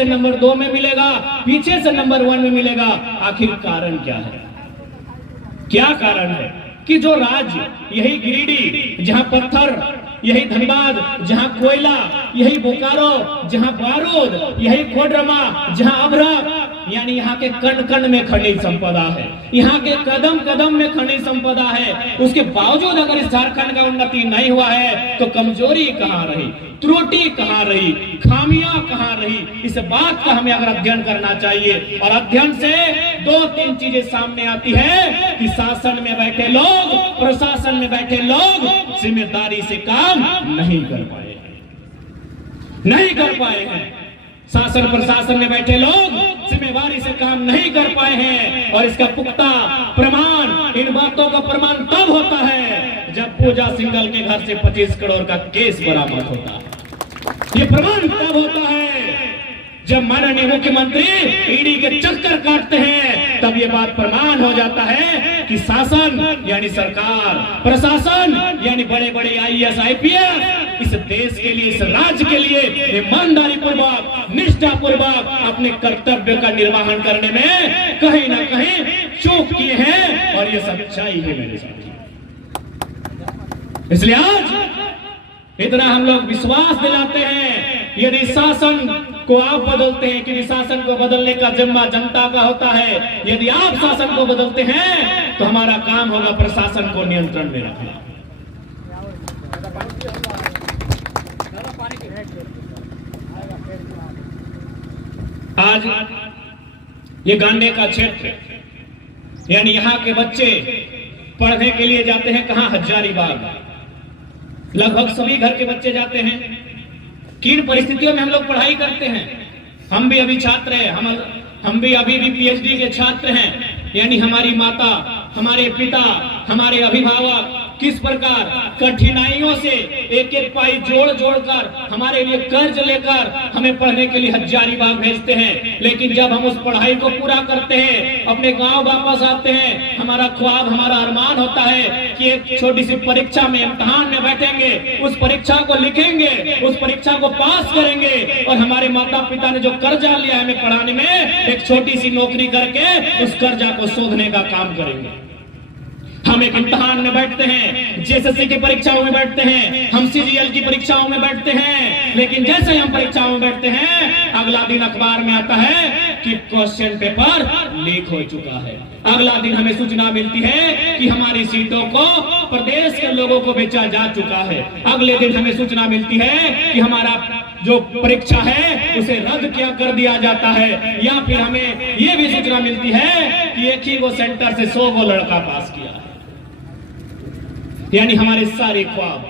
से नंबर 2 में मिलेगा, पीछे से नंबर 1 में मिलेगा। आखिर कारण क्या है? क्या कारण है कि जो राज्य, यही गिरिडीह जहां पत्थर, यही धनबाद जहां कोयला, यही बोकारो जहां बारूद, यही कोडरमा जहां अभ्रक, यानी यहाँ के कण कण में खनिज संपदा है, यहाँ के कदम कदम में खनिज संपदा है, उसके बावजूद अगर इस झारखंड का उन्नति नहीं हुआ है तो कमजोरी कहाँ रही, त्रुटि कहाँ रही, खामियां कहाँ रही? इस बात का हमें अगर अध्ययन करना चाहिए। और अध्ययन से 2-3 चीजें सामने आती है कि शासन में बैठे लोग, प्रशासन में बैठे लोग जिम्मेदारी से काम नहीं कर पाए हैं। शासन प्रशासन में बैठे लोग जिम्मेदारी से काम नहीं कर पाए हैं। और इसका पुख्ता प्रमाण, इन बातों का प्रमाण तब होता है जब पूजा सिंघल के घर से 25 करोड़ का केस बरामद होता है। ये प्रमाण तब होता है जब माननीय मुख्यमंत्री ईडी के चक्कर काटते हैं, तब ये बात प्रमाण हो जाता है कि शासन यानी सरकार, प्रशासन यानी बड़े बड़े IAS IPS इस देश के लिए, इस राज्य के लिए ईमानदारी पूर्वक, निष्ठा पूर्वक अपने कर्तव्य का निर्वहन करने में कहीं ना कहीं चूक किए हैं। और ये सच्चाई है मेरे साथ। इसलिए आज इतना हम लोग विश्वास दिलाते हैं, यदि शासन को आप बदलते हैं कि शासन को बदलने का जिम्मा जनता का होता है। यदि आप शासन को बदलते हैं तो हमारा काम होगा प्रशासन को नियंत्रण में रखना। आज ये गांडे का क्षेत्र, यानी यहाँ के बच्चे पढ़ने के लिए जाते हैं कहाँ? हजारीबाग। लगभग सभी घर के बच्चे जाते हैं। किन परिस्थितियों में हम लोग पढ़ाई करते हैं? हम भी अभी छात्र हैं, हम भी अभी भी PhD के छात्र हैं। यानी हमारी माता, हमारे पिता, हमारे अभिभावक किस प्रकार कठिनाइयों से एक एक पाई जोड़ जोड़ कर हमारे लिए कर्ज लेकर हमें पढ़ने के लिए हजारीबाग भेजते हैं। लेकिन जब हम उस पढ़ाई को पूरा करते हैं, अपने गांव वापस आते हैं, हमारा ख्वाब, हमारा अरमान होता है कि एक छोटी सी परीक्षा में, इम्तिहान में बैठेंगे, उस परीक्षा को लिखेंगे, उस परीक्षा को पास करेंगे और हमारे माता पिता ने जो कर्जा लिया है हमें पढ़ाने में, एक छोटी सी नौकरी करके उस कर्जा को शोधने का काम करेंगे। हम एक इम्तिहान में बैठते हैं, JSSC की परीक्षाओं में बैठते हैं, हम CGL की परीक्षाओं में बैठते हैं। लेकिन जैसे हम परीक्षाओं में बैठते हैं, अगला दिन अखबार में आता है कि क्वेश्चन पेपर लीक हो चुका है। अगला दिन हमें सूचना मिलती है कि हमारी सीटों को प्रदेश के लोगों को बेचा जा चुका है। अगले दिन हमें सूचना मिलती है कि हमारा जो परीक्षा है उसे रद्द क्या कर दिया जाता है। या फिर हमें ये भी सूचना मिलती है कि एक ही वो सेंटर से 100 वो लड़का पास किया है। यानी हमारे सारे ख्वाब,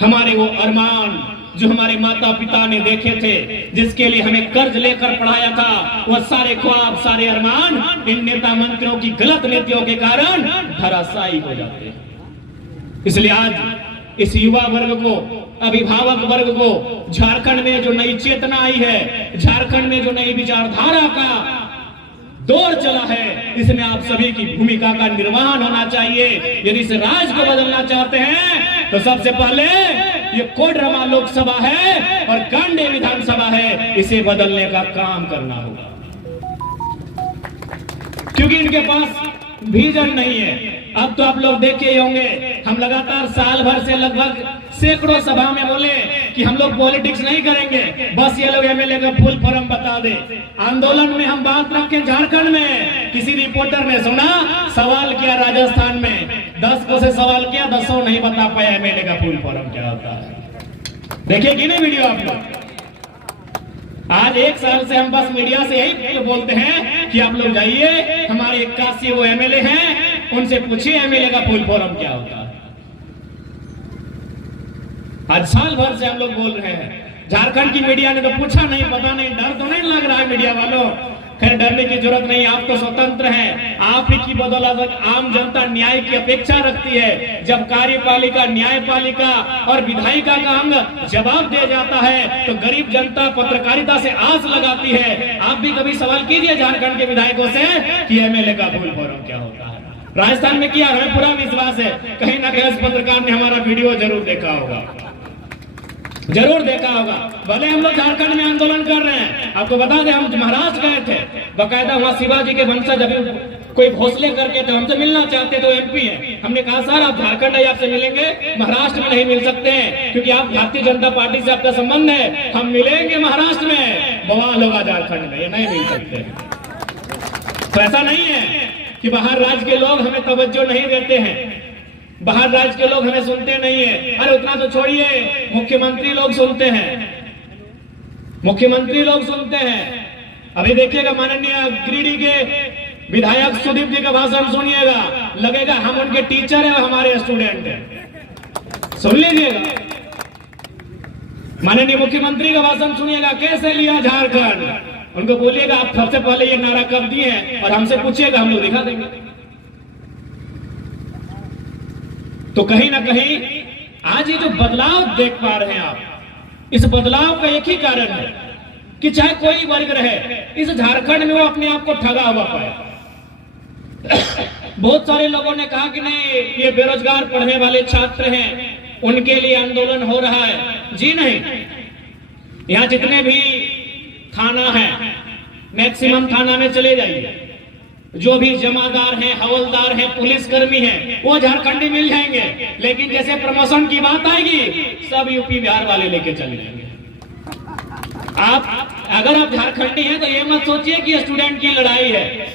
हमारे वो अरमान जो हमारे माता पिता ने देखे थे, जिसके लिए हमें कर्ज लेकर पढ़ाया था, वह सारे ख्वाब, सारे अरमान इन नेता मंत्रियों की गलत नीतियों के कारण धराशायी हो जाते हैं। इसलिए आज इस युवा वर्ग को, अभिभावक वर्ग को, झारखंड में जो नई चेतना आई है, झारखंड में जो नई विचारधारा का दौर चला है, इसमें आप सभी की भूमिका का निर्वहन होना चाहिए। यदि इस राज्य को बदलना चाहते हैं तो सबसे पहले ये कोडरमा लोकसभा है और गांडे विधानसभा है, इसे बदलने का काम करना होगा। क्योंकि इनके पास विजन नहीं है। अब तो आप लोग देखे ही होंगे, हम लगातार साल भर से लगभग सैकड़ों सभा में बोले कि हम लोग पॉलिटिक्स नहीं करेंगे, बस ये लोग MLA का फुल फॉर्म बता दे। आंदोलन में हम बात रखे झारखंड में, किसी रिपोर्टर ने सुना, सवाल किया राजस्थान में, 10 को से सवाल किया, 10 नहीं बता पाया MLA का फुल फॉर्म क्या होता है। देखिए कि नहीं वीडियो आप लोग? आज 1 साल से हम बस मीडिया से यही बोलते हैं कि आप लोग जाइए, हमारे 81 वो MLA हैं, उनसे पूछिए MLA का फुल फॉर्म क्या होता है। आज साल भर से हम लोग बोल रहे हैं। झारखंड की मीडिया ने तो पूछा नहीं, पता नहीं, डर तो नहीं लग रहा है मीडिया वालों? खैर डरने की जरूरत नहीं, आप तो स्वतंत्र हैं। आप ही की बदौलत आम जनता न्याय की अपेक्षा रखती है। जब कार्यपालिका, न्यायपालिका और विधायिका का अंग जवाब दिया जाता है तो गरीब जनता पत्रकारिता से आस लगाती है। आप भी कभी सवाल कीजिए झारखंड के विधायकों से कि MLA का फुल फॉर्म क्या होता है। राजस्थान में किया, हमें पूरा विश्वास है कहीं ना कहीं पत्रकार ने हमारा वीडियो जरूर देखा होगा। जरूर देखा होगा। भले हम लोग झारखंड में आंदोलन कर रहे हैं, आपको बता दें हम महाराष्ट्र गए थे, बकायदा वहाँ शिवाजी के वंशज अभी कोई भोसले करके तो हमसे मिलना चाहते तो एमपी है। हमने कहा सर आप झारखंड है, आपसे मिलेंगे, महाराष्ट्र में नहीं मिल सकते हैं क्योंकि आप भारतीय जनता पार्टी से आपका संबंध है, हम मिलेंगे महाराष्ट्र में, बवाल होगा झारखंड में, ये नहीं मिल सकते। तो ऐसा नहीं है कि बाहर राज्य के लोग हमें तवज्जो नहीं देते हैं, बाहर राज्य के लोग हमें सुनते नहीं है। अरे उतना तो छोड़िए, मुख्यमंत्री लोग सुनते हैं, मुख्यमंत्री लोग सुनते हैं। अभी देखिएगा माननीय गिरिडीह के विधायक सुदीप जी का भाषण सुनिएगा, लगेगा हम उनके टीचर हैं, हमारे स्टूडेंट हैं। सुन लीजिएगा, माननीय मुख्यमंत्री का भाषण सुनिएगा, कैसे लिया झारखंड। उनको बोलिएगा आप सबसे पहले ये नारा कब दिए हैं और हमसे पूछिएगा, हम लोग दिखा देंगे। तो कहीं ना कहीं आज ये जो बदलाव देख पा रहे हैं आप, इस बदलाव का एक ही कारण है कि चाहे कोई वर्ग रहे, इस झारखंड में वो अपने आप को ठगा हुआ पाए। बहुत सारे लोगों ने कहा कि नहीं ये बेरोजगार पढ़ने वाले छात्र हैं, उनके लिए आंदोलन हो रहा है। जी नहीं, यहाँ जितने भी थाना है, मैक्सिमम थाना में चले जाइए, जो भी जमादार हैं, हवलदार हैं, पुलिसकर्मी हैं, वो झारखंडी मिल जाएंगे, लेकिन जैसे प्रमोशन की बात आएगी सब यूपी बिहार वाले लेके चले जाएंगे। आप अगर आप झारखंडी हैं तो ये मत सोचिए कि स्टूडेंट की लड़ाई है।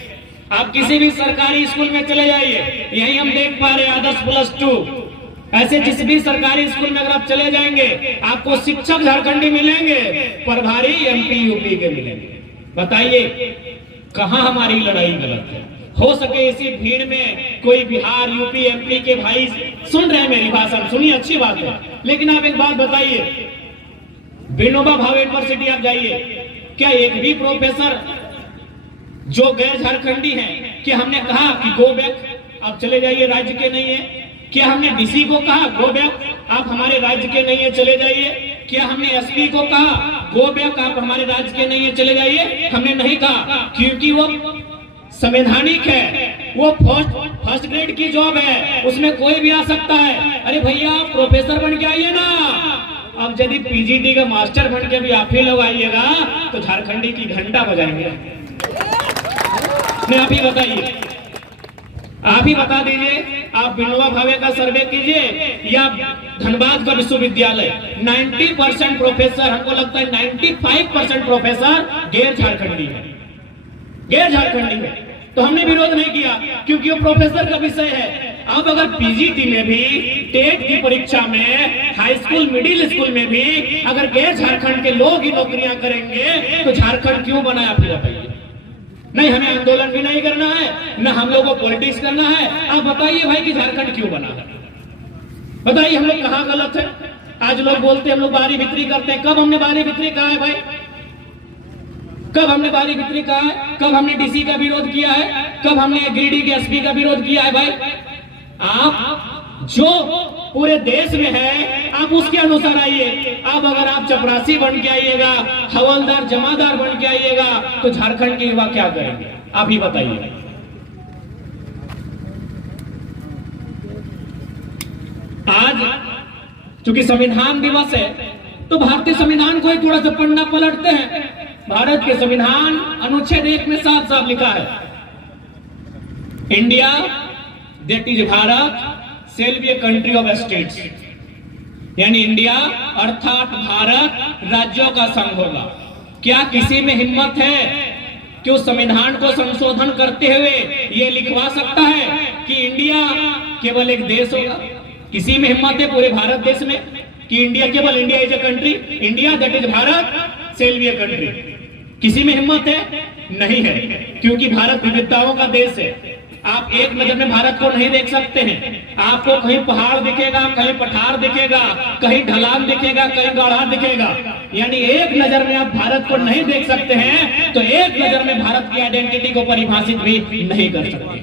आप किसी भी सरकारी स्कूल में चले जाइए, यही हम देख पा रहे हैं आदर्श +2, ऐसे जिस भी सरकारी स्कूल में अगर आप चले जाएंगे आपको शिक्षक झारखंडी मिलेंगे, प्रभारी एमपी यूपी के मिलेंगे। बताइए कहां हमारी लड़ाई गलत है। हो सके इसी भीड़ में कोई बिहार यूपी एमपी के भाई सुन रहे हैं मेरी भाषण, सुनिए, अच्छी बात है, लेकिन आप एक बात बताइए, विनोबा भावे यूनिवर्सिटी आप जाइए, क्या एक भी प्रोफेसर जो गैर झारखंडी हैं, कि हमने कहा कि गो बैक, आप चले जाइए, राज्य के नहीं है? क्या हमने डीसी को कहा गो बैक, आप हमारे राज्य के नहीं है, चले जाइए? क्या हमने एसपी को कहा गो बैक, आप हमारे राज्य के नहीं है, चले जाइए? हमने नहीं कहा, क्योंकि वो संवैधानिक है, वो फर्स्ट ग्रेड की जॉब है, उसमें कोई भी आ सकता है। अरे भैया आप प्रोफेसर बन के आइए ना, अब यदि पीजीटी का मास्टर बन के भी आप ही लोग आइएगा तो झारखंडी की घंटा बजाएंगे। आप ही बताइए, आप ही बता दीजिए, आप विनोबा भावे का सर्वे कीजिए या धनबाद का विश्वविद्यालय, 90% प्रोफेसर, हमको लगता है 95% प्रोफेसर गैर झारखंडी है, गैर झारखंडी है। तो हमने विरोध नहीं किया क्योंकि वो प्रोफेसर का विषय है। अब अगर पीजीटी में भी, टेट की परीक्षा में, हाई स्कूल मिडिल स्कूल में भी अगर गैर झारखंड के लोग ही नौकरियां करेंगे तो झारखंड क्यों बनाया? फिर बताइए। नहीं, हमें आंदोलन भी नहीं करना है, न हम लोगों को पॉलिटिक्स करना है। आप बताइए भाई कि झारखंड क्यों बना है? बताइए हम लोग कहाँ गलत है? आज लोग बोलते हैं हम लोग बारी बिक्री करते हैं। कब हमने बारी बिक्री कहा है भाई? कब हमने बारी बिक्री कहा है? कब हमने डीसी का विरोध किया है? कब हमने गिरिडीह के एसपी का विरोध किया है? भाई आप जो पूरे देश में है आप उसके अनुसार आइए। अब अगर आप चपरासी बन के आइएगा, हवलदार जमादार बन के आइएगा तो झारखंड के युवा क्या करेंगे? आप ही बताइए। आज चूंकि संविधान दिवस है तो भारतीय संविधान को ही थोड़ा सा पन्ना पलटते हैं। भारत के संविधान अनुच्छेद 1 में साफ लिखा है, India that is Bharat shall be a country of states, यानी इंडिया अर्थात भारत राज्यों का संघ होगा। क्या किसी में हिम्मत है कि उस संविधान को संशोधन करते हुए ये लिखवा सकता है कि इंडिया केवल एक देश होगा? किसी में हिम्मत है पूरे भारत देश में कि इंडिया केवल India is a country, India that is Bharat shall be a country? किसी में हिम्मत है? नहीं है, क्योंकि भारत विविधताओं का देश है। आप एक नजर में भारत को नहीं देख सकते हैं। आपको कहीं पहाड़ दिखेगा, कहीं पठार दिखेगा, कहीं ढलान दिखेगा, कहीं गढ़ा दिखेगा, यानी एक नजर में आप भारत को नहीं देख सकते हैं, तो एक नजर में भारत की आइडेंटिटी को परिभाषित भी नहीं कर सकते।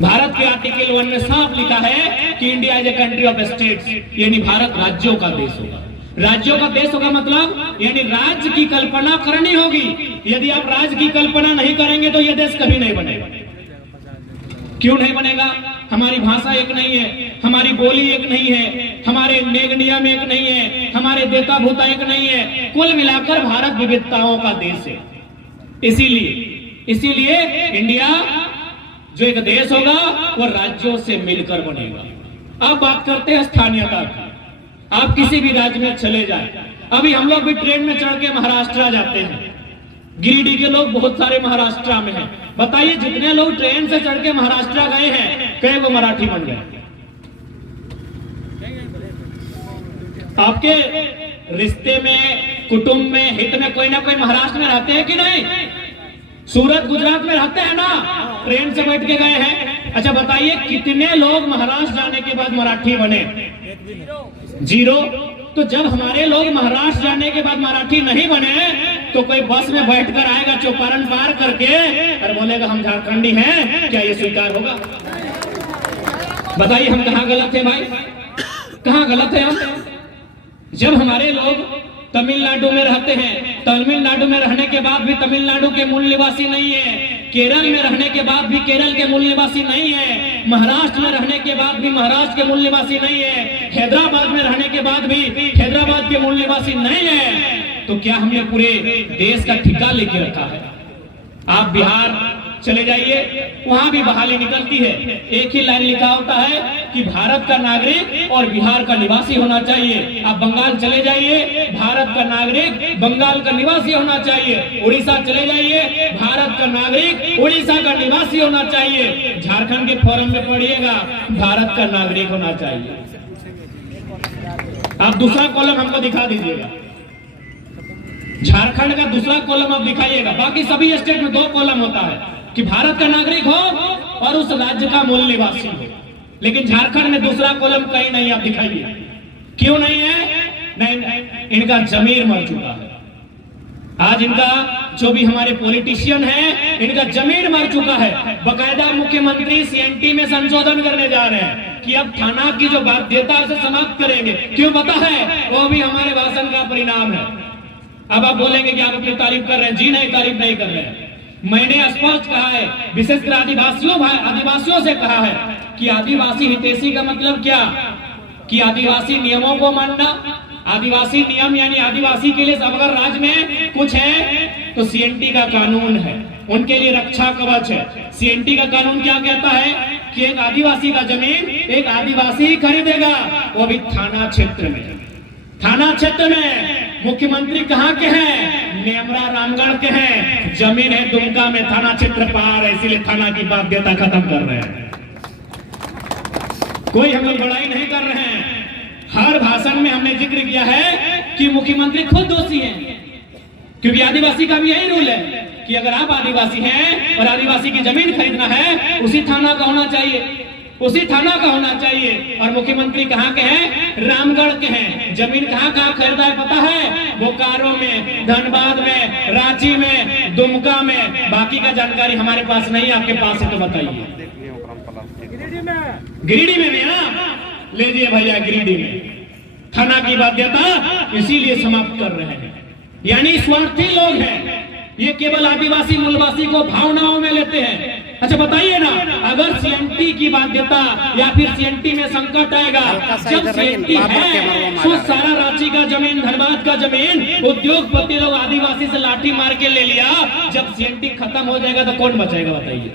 भारत के आर्टिकल 1 में साफ लिखा है कि India is a country of states, यानी भारत राज्यों का देश होगा। राज्यों का देश होगा मतलब यानी राज्य की कल्पना करनी होगी। यदि आप राज्य की कल्पना नहीं करेंगे तो यह देश कभी नहीं बनेगा। क्यों नहीं बनेगा? हमारी भाषा एक नहीं है, हमारी बोली एक नहीं है, हमारे नेक नियम एक नहीं है, हमारे देता भूता एक नहीं है। कुल मिलाकर भारत विविधताओं का देश है। इसीलिए इंडिया जो एक देश होगा वो राज्यों से मिलकर बनेगा। अब बात करते हैं स्थानीयता की। आप किसी भी राज्य में चले जाए, अभी हम लोग भी ट्रेन में चढ़ के महाराष्ट्र जाते हैं। गिरिडीह के लोग बहुत सारे महाराष्ट्र में हैं। बताइए जितने लोग ट्रेन से चढ़ के महाराष्ट्र गए हैं, कई वो मराठी बन गए। आपके रिश्ते में, कुटुंब में, हित में कोई ना कोई महाराष्ट्र में रहते हैं कि नहीं? सूरत गुजरात में रहते हैं ना, ट्रेन से बैठ के गए हैं। अच्छा बताइए कितने लोग महाराष्ट्र जाने के बाद मराठी बने? 0। तो जब हमारे लोग महाराष्ट्र जाने के बाद मराठी नहीं बने, तो कोई बस में बैठकर आएगा चौपारण पार करके और बोलेगा हम झारखंडी हैं, क्या ये स्वीकार होगा? बताइए हम कहाँ गलत है भाई, कहाँ गलत है हम? जब हमारे लोग तमिलनाडु में रहते हैं, तमिलनाडु में रहने के बाद भी तमिलनाडु के मूल निवासी नहीं है, केरल में रहने के बाद भी केरल के मूल निवासी नहीं है, महाराष्ट्र में रहने के बाद भी महाराष्ट्र के मूल निवासी नहीं है, हैदराबाद में रहने के बाद भी हैदराबाद के मूल निवासी नहीं है, तो क्या हमने पूरे देश का ठिका लेके रखा है? आप बिहार चले जाइए, वहां भी बहाली निकलती है। एक ही लाइन लिखा होता है कि भारत का नागरिक और बिहार का निवासी होना चाहिए। आप बंगाल चले जाइए, भारत का नागरिक बंगाल का निवासी होना चाहिए। उड़ीसा चले जाइए, भारत का नागरिक उड़ीसा का निवासी होना चाहिए। झारखंड के फॉर्म में पढ़िएगा, भारत का नागरिक होना चाहिए। आप दूसरा कॉलम हमको दिखा दीजिएगा, झारखंड का दूसरा कॉलम आप दिखाइएगा। बाकी सभी स्टेट में 2 कॉलम होता है कि भारत का नागरिक हो और उस राज्य का मूल निवासी हो, लेकिन झारखंड में दूसरा कॉलम कहीं नहीं। आप दिखाइए क्यों नहीं है? नहीं, इनका जमीर मर चुका है। आज इनका जो भी हमारे पॉलिटिशियन हैं, इनका जमीर मर चुका है। बकायदा मुख्यमंत्री सीएनटी में संशोधन करने जा रहे हैं कि अब थाना की जो बाध्यता है उसे समाप्त करेंगे। क्यों पता है? वो भी हमारे भाषण का परिणाम है। अब आप बोलेंगे कि आप अपनी तारीफ कर रहे हैं। जी नहीं, तारीफ नहीं कर रहे हैं। मैंने स्पष्ट कहा है, विशेषकर आदिवासियों से कहा है कि आदिवासी हितैषी का मतलब क्या? कि आदिवासी नियमों को मानना। आदिवासी नियम यानी आदिवासी के लिए अगर राज्य में कुछ है तो सीएनटी का कानून है, उनके लिए रक्षा कवच है। सीएनटी का कानून क्या कहता है कि एक आदिवासी का जमीन एक आदिवासी ही खरीदेगा, वो भी थाना क्षेत्र में। थाना क्षेत्र में मुख्यमंत्री कहाँ के हैं? नेमरा रामगढ़ के हैं। जमीन है दुमका में, थाना क्षेत्र पार है, इसीलिए थाना की बाध्यता खत्म कर रहे हैं। कोई हम लोग बड़ाई नहीं कर रहे हैं। हर भाषण में हमने जिक्र किया है कि मुख्यमंत्री खुद दोषी हैं, क्योंकि आदिवासी का भी यही रूल है कि अगर आप आदिवासी हैं और आदिवासी की जमीन खरीदना है, उसी थाना का होना चाहिए, उसी थाना का होना चाहिए। और मुख्यमंत्री कहाँ के हैं? रामगढ़ के हैं। जमीन कहाँ कहाँ खरीदा है पता है? बोकारो में, धनबाद में, रांची में, दुमका में। बाकी का जानकारी हमारे पास नहीं है, आपके पास है तो बताइए। गिरिडीह में भी ना लीजिए भैया, गिरिडीह में थाना की बाध्यता इसीलिए समाप्त कर रहे हैं। यानी स्वार्थी लोग हैं, ये केवल आदिवासी मूलवासी को भावनाओं में लेते हैं। अच्छा बताइए ना, अगर सीएनटी की बाध्यता या फिर सीएनटी में संकट आएगा, जब सीएनटी है तो सारा रांची का जमीन, धनबाद का जमीन उद्योगपति लोग आदिवासी से लाठी मार के ले लिया, जब सीएनटी खत्म हो जाएगा तो कौन बचेगा बताइए?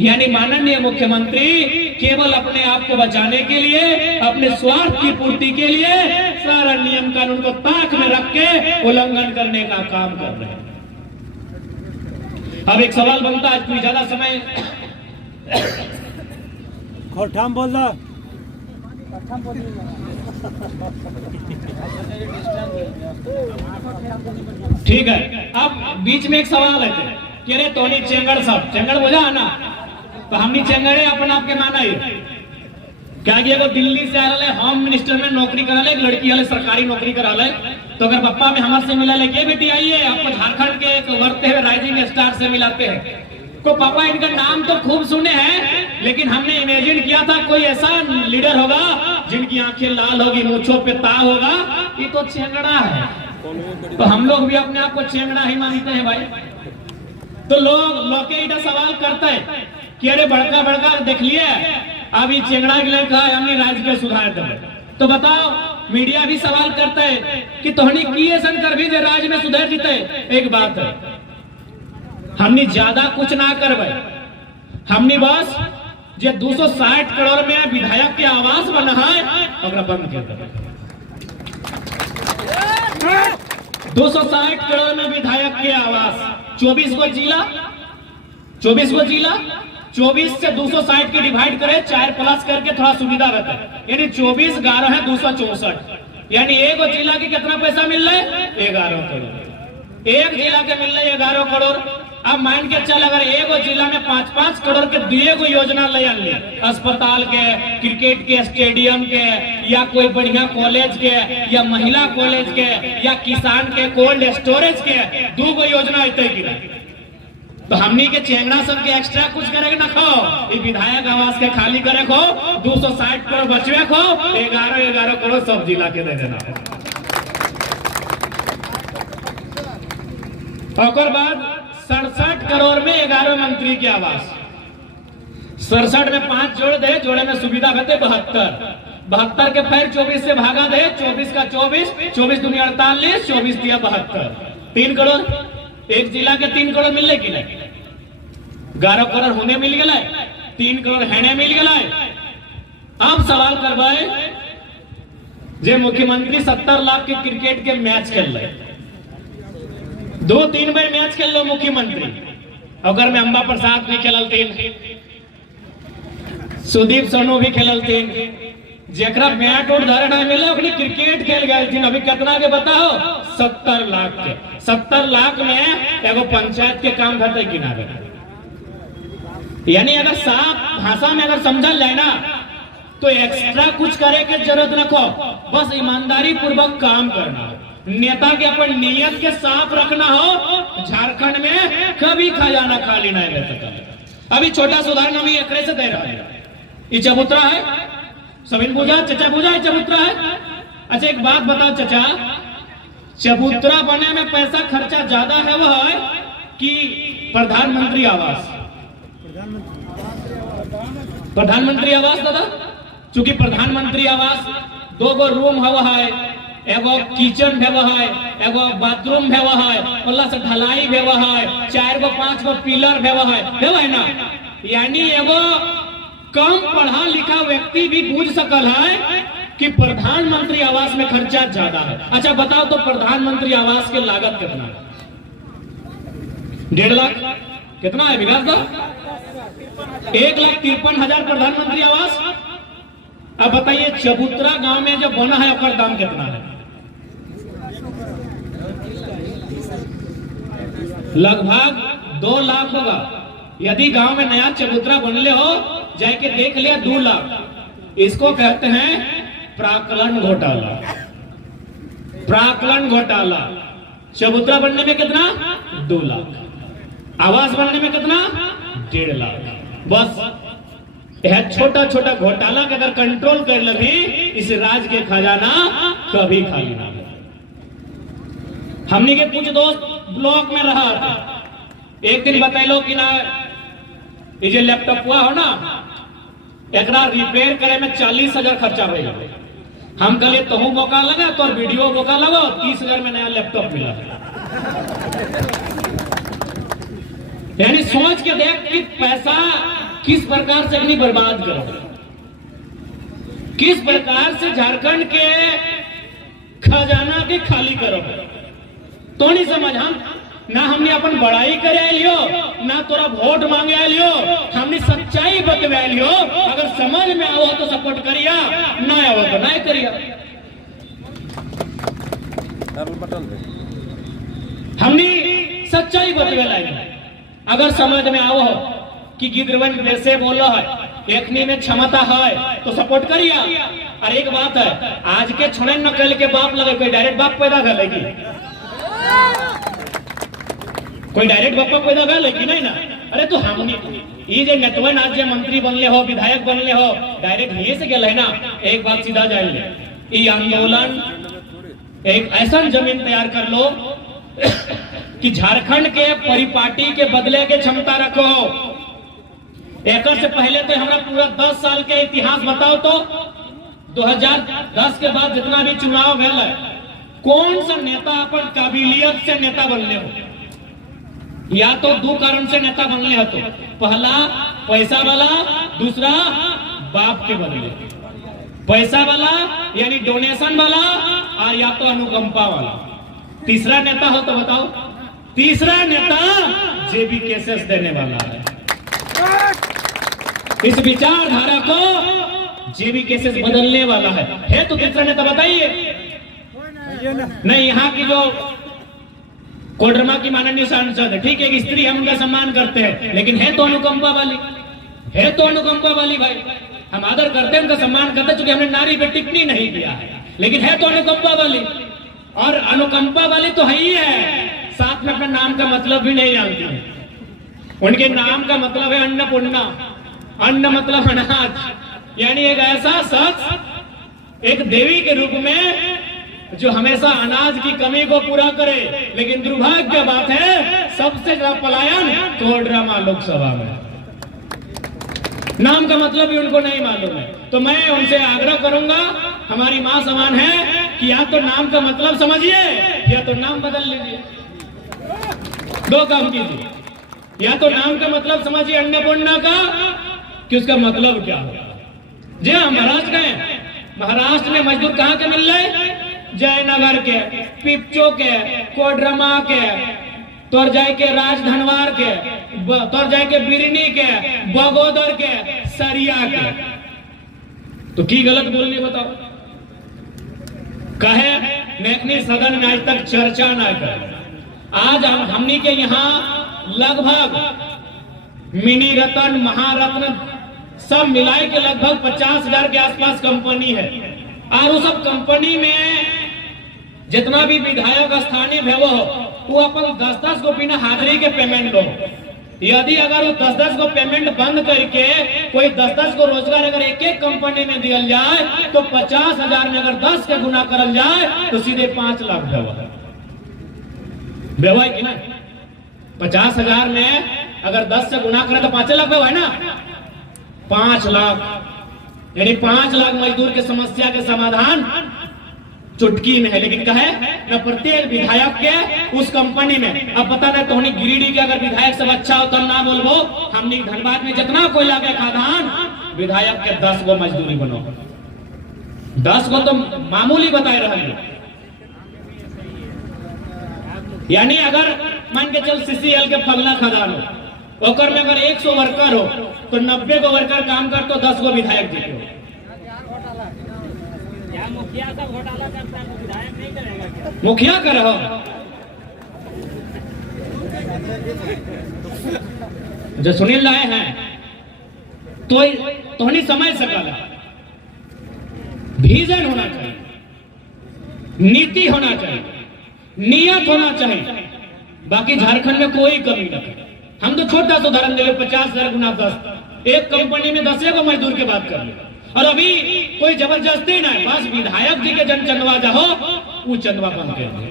यानी माननीय मुख्यमंत्री केवल अपने आप को बचाने के लिए, अपने स्वार्थ की पूर्ति के लिए सारा नियम कानून को ताक में रख के उल्लंघन करने का काम कर रहे हैं। अब एक सवाल बनता है, कोई ज्यादा समय बोल रहा ठीक है। अब बीच में एक सवाल है कि अरे तोनी चेंगड़ सब चेंगड़ बोझा है ना, तो हमनी चेंगड़े अपन आपके माना ही क्या कि अगर दिल्ली से आ रहा है, होम मिनिस्टर में नौकरी करा ले, एक लड़की वाले सरकारी नौकरी करा ले, तो अगर पप्पा में हमारे से मिला ले के बेटी आइए, आपको झारखंड के एक उभरते हुए राइजिंग स्टार से मिलाते हैं। तो पापा इनका नाम तो खूब सुने हैं, लेकिन हमने इमेजिन किया था कोई ऐसा लीडर होगा जिनकी आंखें लाल होगी, मूंछों पे ताव होगा, ये तो चेंगड़ा है। तो हम लोग भी अपने आप को चेंगड़ा ही मानते हैं भाई। तो लोग लोके इधर सवाल करते हैं कि अरे बड़का बड़का देख लिए अब ये चेंगड़ा के लिए कहा हमने राज्य के सुधार देवे। तो बताओ, मीडिया भी सवाल करता है कि तोहनी किए शंकर भी जे राज्य में सुधर जीते। एक बात है, हमने ज्यादा कुछ ना करवे, हमने बस जे 260 करोड़ में विधायक के आवास बना है ओकरा बंद कर देवे। 260 करोड़ में विधायक के आवास, 24 गो जिला, 24 से 260 के डिवाइड करे, 4 प्लस करके थोड़ा सुविधा रहता है, यानी 24 11 है 264, यानी एक जिला के कितना पैसा मिल रहा है? 11 करोड़। एक जिला के मिल रहा है 11 करोड़। अब मान के चल, अगर एक जिला में 5-5 करोड़ के दिए को योजना ले आने, अस्पताल के, क्रिकेट के स्टेडियम के, या कोई बढ़िया कॉलेज के, या महिला कॉलेज के, या किसान के कोल्ड स्टोरेज के 2 गो योजना अते कि नहीं, तो हमनी के चेंगड़ा सबके एक्स्ट्रा कुछ करे ना खो, ये विधायक आवास के खाली करे खो, 260 करोड़ बचवे खो, 11 करोड़ सब जिला के दे देना। और बाद 67 करोड़ में 11 मंत्री के आवास, 67 में 5 जोड़ दे, जोड़े में सुविधा रहते 72 के फिर 24 से भागा दे, 24 का 24 दूनी 48, 24 दिया 72, 3 करोड़। एक जिला के 3 करोड़ मिल रहे कि नहीं? 11 करोड़ होने मिल गए, 3 करोड़ हेने मिल गए। अब सवाल करवाए, जे मुख्यमंत्री 70 लाख के क्रिकेट के मैच खेल रहे, 2-3 बार मैच खेल लो मुख्यमंत्री, अगर में अंबा प्रसाद भी खेलते, सुदीप सोनू भी खेलते, जेकरा बैट उठ धरे नहीं मिले अपनी क्रिकेट खेल गए थे। अभी कितना के बताओ? 70 लाख के। 70 लाख में एगो पंचायत के काम करते किनारे, यानी अगर साफ भाषा में अगर समझल जाए ना, तो एक्स्ट्रा कुछ करे के जरूरत रखो, बस ईमानदारी पूर्वक काम करना, नेता के अपन नियत के साफ रखना हो। झारखंड में कभी खजाना खाली नहीं रह सकता। अभी छोटा सुधार अभी एक से दे रहा है, ये चबूतरा है, सभी पूजा चचा पूजा है, चबूतरा है। अच्छा एक बात बताओ चचा, चबूतरा बने में पैसा खर्चा ज्यादा है वो है कि प्रधानमंत्री आवास? प्रधानमंत्री आवास दादा, चूंकि प्रधानमंत्री आवास 2 गो रूम है, एगो किचन है, एगो बाथरूम है, मतलब से ढलाई है, 4 गो 5 गो पिलर है ना, यानी एगो कम पढ़ा लिखा व्यक्ति भी बूझ सकल है कि प्रधानमंत्री आवास में खर्चा ज्यादा है। अच्छा बताओ तो प्रधानमंत्री आवास की लागत कितना है? 1.5 लाख कितना है विकास दा? 1,53,000 प्रधानमंत्री आवास। अब बताइए चबूतरा गांव में जो बना है उसका दाम कितना है? लगभग 2 लाख होगा। यदि गांव में नया चबूतरा बनले हो, जाके देख लिया 2 लाख। इसको कहते हैं प्राक्कलन घोटाला। प्राक्कलन घोटाला। चबूतरा बनने में कितना? 2 लाख। आवास बनने में कितना? 1.5 लाख। बस यह छोटा छोटा घोटाला के अगर कंट्रोल कर ले भी, इस राज्य के खजाना कभी खाली ना हो। हमने के कुछ दोस्त ब्लॉक में रहा था, एक दिन बतैलो कि ना ये जो लैपटॉप हुआ हो ना, एकरा रिपेयर करे में 40,000 खर्चा हो जाए। हम कहलिए तहु मौका लगा तो वीडियो मौका लगा, 30,000 में नया लैपटॉप मिला। यानी सोच के देख कि पैसा किस प्रकार से अपनी बर्बाद करो, किस प्रकार से झारखंड के खजाना के खाली करो। तो नहीं समझ, हम ना हमने अपन बड़ाई करे लियो, ना तोरा वोट मांगे लियो, हमने सच्चाई बतवा लियो। अगर समझ में आओ तो सपोर्ट करिया, ना आओ तो नहीं करिया। हमने सच्चाई बतवा लियो। अगर समझ में आओ कि गिद्रवन वैसे बोलो है, एकनी में क्षमता है तो सपोर्ट करिया। और एक बात है, आज के छोड़े न कल के बाप लगे, कोई डायरेक्ट बाप पैदा कर लेगी, कोई डायरेक्ट बापा पैदा कर लेगी नहीं ना। अरे तो हमने ये जो नेतवन आज मंत्री बनले हो, विधायक बनले हो, डायरेक्ट ये से गए ना। एक बात सीधा जान ले, ये आंदोलन एक ऐसा जमीन तैयार कर लो कि झारखंड के परिपाटी के बदले के क्षमता रखो। एक से पहले तो हमारा पूरा 10 साल के इतिहास बताओ तो 2010 के बाद जितना भी चुनाव भेल है, कौन सा नेता अपन काबिलियत से नेता बनले हो? या तो दो कारण से नेता बनले हो, तो पहला पैसा वाला, दूसरा बाप के बदले। पैसा वाला यानी डोनेशन वाला, और या तो अनुकंपा वाला। तीसरा नेता हो तो बताओ? तीसरा नेता जेबी केसेस देने वाला है। इस विचारधारा को जेबी केसेस बदलने वाला है तो तीसरा नेता बताइए। नहीं, यहाँ की जो कोडरमा की माननीय सांसद है, ठीक है, एक स्त्री, हम उनका सम्मान करते हैं, लेकिन है तो अनुकंपा वाली, है तो अनुकंपा वाली। भाई हम आदर करते हैं, उनका सम्मान करते हैं, चूंकि हमने नारी पे टिप्पणी नहीं किया है, लेकिन है तो अनुकंपा वाली। और अनुकंपा वाली तो है ही है, साथ में अपने नाम का मतलब भी नहीं जानती है। उनके नाम का मतलब है अन्नपूर्णा। अन्न मतलब अनाज, यानी एक ऐसा शख्स, एक देवी के रूप में जो हमेशा अनाज की कमी को पूरा करे। लेकिन दुर्भाग्य बात है, सबसे ज्यादा पलायन कोडरमा लोकसभा में। नाम का मतलब भी उनको नहीं मालूम है। तो मैं उनसे आग्रह करूंगा, हमारी मां समान है, कि या तो नाम का मतलब समझिए या तो नाम बदल लीजिए। दो काम कीजिए, या तो नाम का मतलब समझिए अन्नपूर्णा का, कि उसका मतलब क्या होगा। जी हाँ, महाराष्ट्र में मजदूर कहाँ के मिल रहे? जयनगर के, पिपचो के, कोडरमा के, तोर जाए के राजधनवार के, तोर जाए के बिरनी के, बगोदर के, सरिया के। तो की गलत बोलनी बताओ? कहे नेकनी सदन में आज तक चर्चा ना कर। आज हमनी के यहाँ लगभग मिनी रत्न, महारत्न सब मिलाए के लगभग 50,000 के आसपास कंपनी है। और उस सब कंपनी में जितना भी विधायक स्थानीय है वो अपन 10-10 को बिना हाजिरी के पेमेंट लो। यदि अगर वो 10-10 को पेमेंट बंद करके कोई 10-10 को रोजगार अगर एक कंपनी में दिया जाए, तो 50,000 में अगर 10 के गुना करल जाए तो सीधे 5 लाख व्यवहार की ना। 50,000 में अगर 10 से गुना करें तो 5 लाख व्यवहार है ना। 5 लाख, यानी 5 लाख मजदूर के समस्या के समाधान चुटकी में है। लेकिन कहे न प्रत्येक विधायक के उस कंपनी में, अब पता नहीं तो गिरिडीह के अगर विधायक सब अच्छा हो तो ना बोलबो, हमने धनबाद में जितना कोई लागे खादान, विधायक के 10 गो मजदूरी बनो। 10 गो तो मामूली बताए रहे। यानी अगर मान के चल सीसीएल के फलना खदान हो, ओकर में अगर 100 वर्कर हो तो 90 गो वर्कर काम कर तो 10 गो विधायक जीते हो। मुखिया सब घोटाला करता है, विधायक नहीं करेगा क्या? मुखिया करो जो सुनील लाए हैं तो नहीं समझ सकल। विजन होना चाहिए, नीति होना चाहिए, नियत होना चाहिए। बाकी झारखंड में कोई कमी नहीं। हम तो छोटा सा उदाहरण दे, 50,000 गुना 10, एक कंपनी में 10 को मजदूर की बात कर ले। और अभी कोई जबरदस्ती नहीं, बस विधायक जी के जन चंदवा जाओ, वो चंदवा बंद कर दे।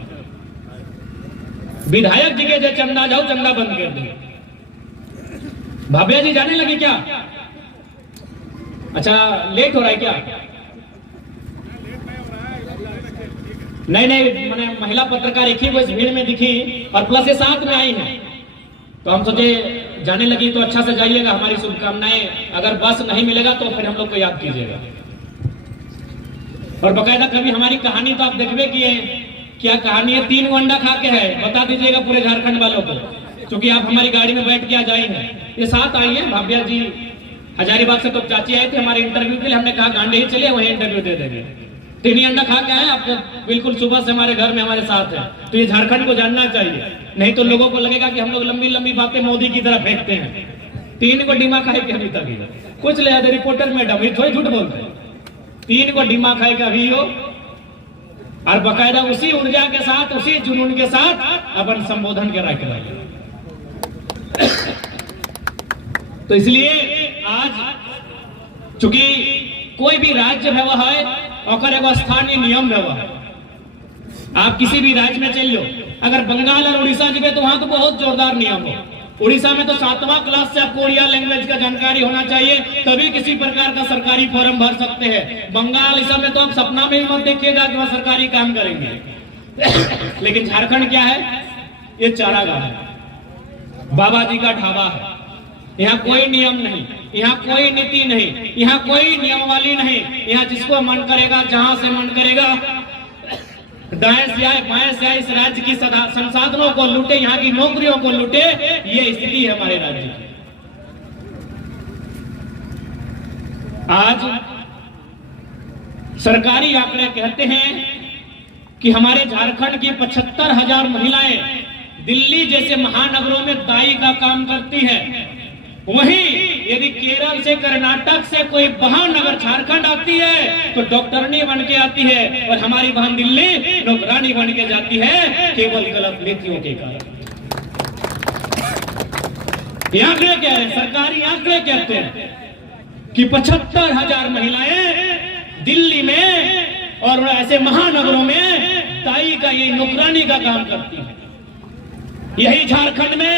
विधायक जी के जो चंदा जाओ, चंदा बंद कर दे। भाभ्या जी जाने लगी क्या? अच्छा, लेट हो रहा है क्या? नहीं, मैंने महिला पत्रकार एक ही वो इस भीड़ में दिखी और प्लस ये साथ में आई है, तो हम सोचे जाने लगी तो अच्छा से जाइएगा, हमारी शुभकामनाएं। अगर बस नहीं मिलेगा तो फिर हम लोग को याद कीजिएगा। और बकायदा कभी हमारी कहानी तो आप देखबे किए, क्या कहानी है? 3 गो अंडा खा के है, बता दीजिएगा पूरे झारखंड वालों को, क्योंकि आप हमारी गाड़ी में बैठ के आ जाए हैं। ये साथ आई है भाभ्या जी, हजारीबाग से तो चाची आए थे हमारे इंटरव्यू के लिए। हमने कहा गांधी ही चलिए, वही इंटरव्यू दे देंगे। 3 ही अंडा खा के आए, आप बिल्कुल सुबह से हमारे घर में हमारे साथ है। तो ये झारखंड को जानना चाहिए, नहीं तो लोगों को लगेगा कि हम लोग लंबी लंबी बातें मोदी की तरफ फेंकते हैं। 3 को डिमा खाए के अभी तक कुछ ले आते रिपोर्टर मैडम, ये थोड़ी झूठ बोलते हैं। 3 को डिमा खाए का अभी हो, और बकायदा उसी ऊर्जा के साथ, उसी जुनून के साथ अपन संबोधन के रख रहे। तो इसलिए आज चूंकि कोई भी राज्य है वह है और एगो स्थानीय नियम है वह। आप किसी भी राज्य में चल लो, अगर बंगाल और उड़ीसा जी तो वहां तो बहुत जोरदार नियम हो, उड़ीसा में तो 7वां क्लास से आपको उड़िया लैंग्वेज का जानकारी होना चाहिए, तभी किसी प्रकार का सरकारी फॉर्म भर सकते हैं। बंगाल इस में तो आप सपना में भी मत देखिएगा कि वह सरकारी काम करेंगे। लेकिन झारखंड क्या है? ये चारागाह है, बाबा जी का ढाबा है। यहाँ कोई नियम नहीं, यहाँ कोई नीति नहीं, यहाँ कोई नियमावली नहीं। यहाँ जिसको मन करेगा, जहां से मन करेगा, दाएं से आए बाएं से आए, इस राज्य की संसाधनों को लूटे, यहाँ की नौकरियों को लूटे। ये स्थिति है हमारे राज्य की। आज सरकारी आंकड़े कहते हैं कि हमारे झारखंड की 75,000 महिलाएं दिल्ली जैसे महानगरों में दाई का काम करती है। वहीं यदि केरल से, कर्नाटक से कोई बहन अगर झारखंड आती है तो डॉक्टरनी बन के आती है, और हमारी बहन दिल्ली नौकरानी बन के जाती है, केवल गलत नीतियों के कारण। ये आंकड़े क्या है? सरकारी आंकड़े कहते हैं कि 75,000 महिलाएं दिल्ली में और ऐसे महानगरों में दाई का, ये नौकरानी का काम करती है। यही झारखंड में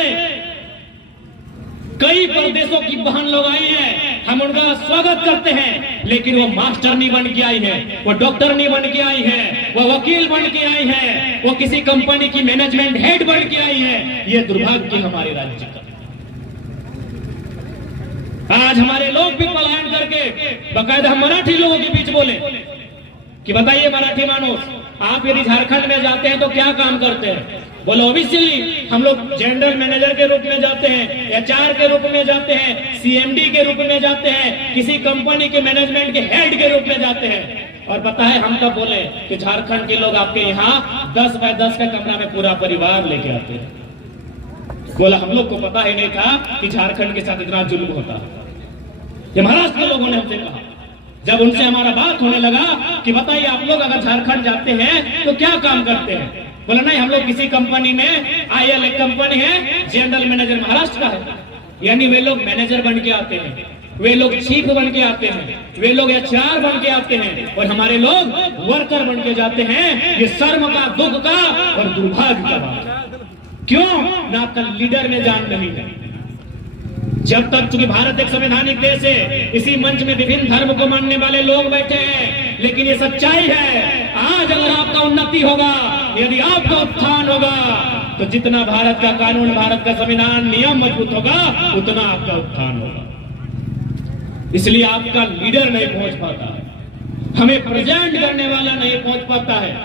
कई प्रदेशों की बहन लोग आई हैं, हम उनका स्वागत करते हैं, लेकिन वो मास्टर नहीं बन के आई है, वो डॉक्टर नहीं बन के आई है, वो वकील बन के आई है, वो किसी कंपनी की मैनेजमेंट हेड बन के आई है। ये दुर्भाग्य हमारे राज्य का। आज हमारे लोग भी पलायन करके, बाकायदा हम मराठी लोगों के बीच बोले कि बताइए मराठी मानुस, आप यदि झारखंड में जाते हैं तो क्या काम करते हैं? बोलो ऑब्वियसली हम लोग जनरल मैनेजर के रूप में जाते हैं, एचआर के रूप में जाते हैं, सीएमडी के रूप में जाते हैं, किसी कंपनी के मैनेजमेंट के हेड के रूप में जाते हैं। और पता है हम तब बोले कि झारखंड के लोग आपके यहाँ 10 बाय 10 का कमरा में पूरा परिवार लेके आते हैं। बोला हम लोग को पता ही नहीं था कि झारखंड के साथ इतना जुल्म होता है। ये महाराष्ट्र के लोगों ने हमसे कहा, जब उनसे हमारा बात होने लगा कि बताइए आप लोग अगर झारखंड जाते हैं तो क्या काम करते हैं? बोला नहीं, हम लोग किसी कंपनी में, आईएल एक कंपनी है, जनरल मैनेजर महाराष्ट्र का है, यानी वे लोग मैनेजर बन के आते हैं, वे लोग चीफ बन के आते हैं, वे लोग एचआर बन के आते हैं, और हमारे लोग वर्कर बन के जाते हैं। ये शर्म का, दुख का और दुर्भाग्य का बात। क्यों? ना आपका लीडर में जान नहीं है। जब तक, चूंकि भारत एक संवैधानिक देश है, इसी मंच में विभिन्न धर्म को मानने वाले लोग बैठे हैं, लेकिन ये सच्चाई है। आज अगर आपका उन्नति होगा, यदि आपका उत्थान होगा, तो जितना भारत का कानून, भारत का संविधान, नियम मजबूत होगा, उतना आपका उत्थान होगा। इसलिए आपका लीडर नहीं पहुंच पाता है, हमें प्रेजेंट करने वाला नहीं पहुंच पाता है,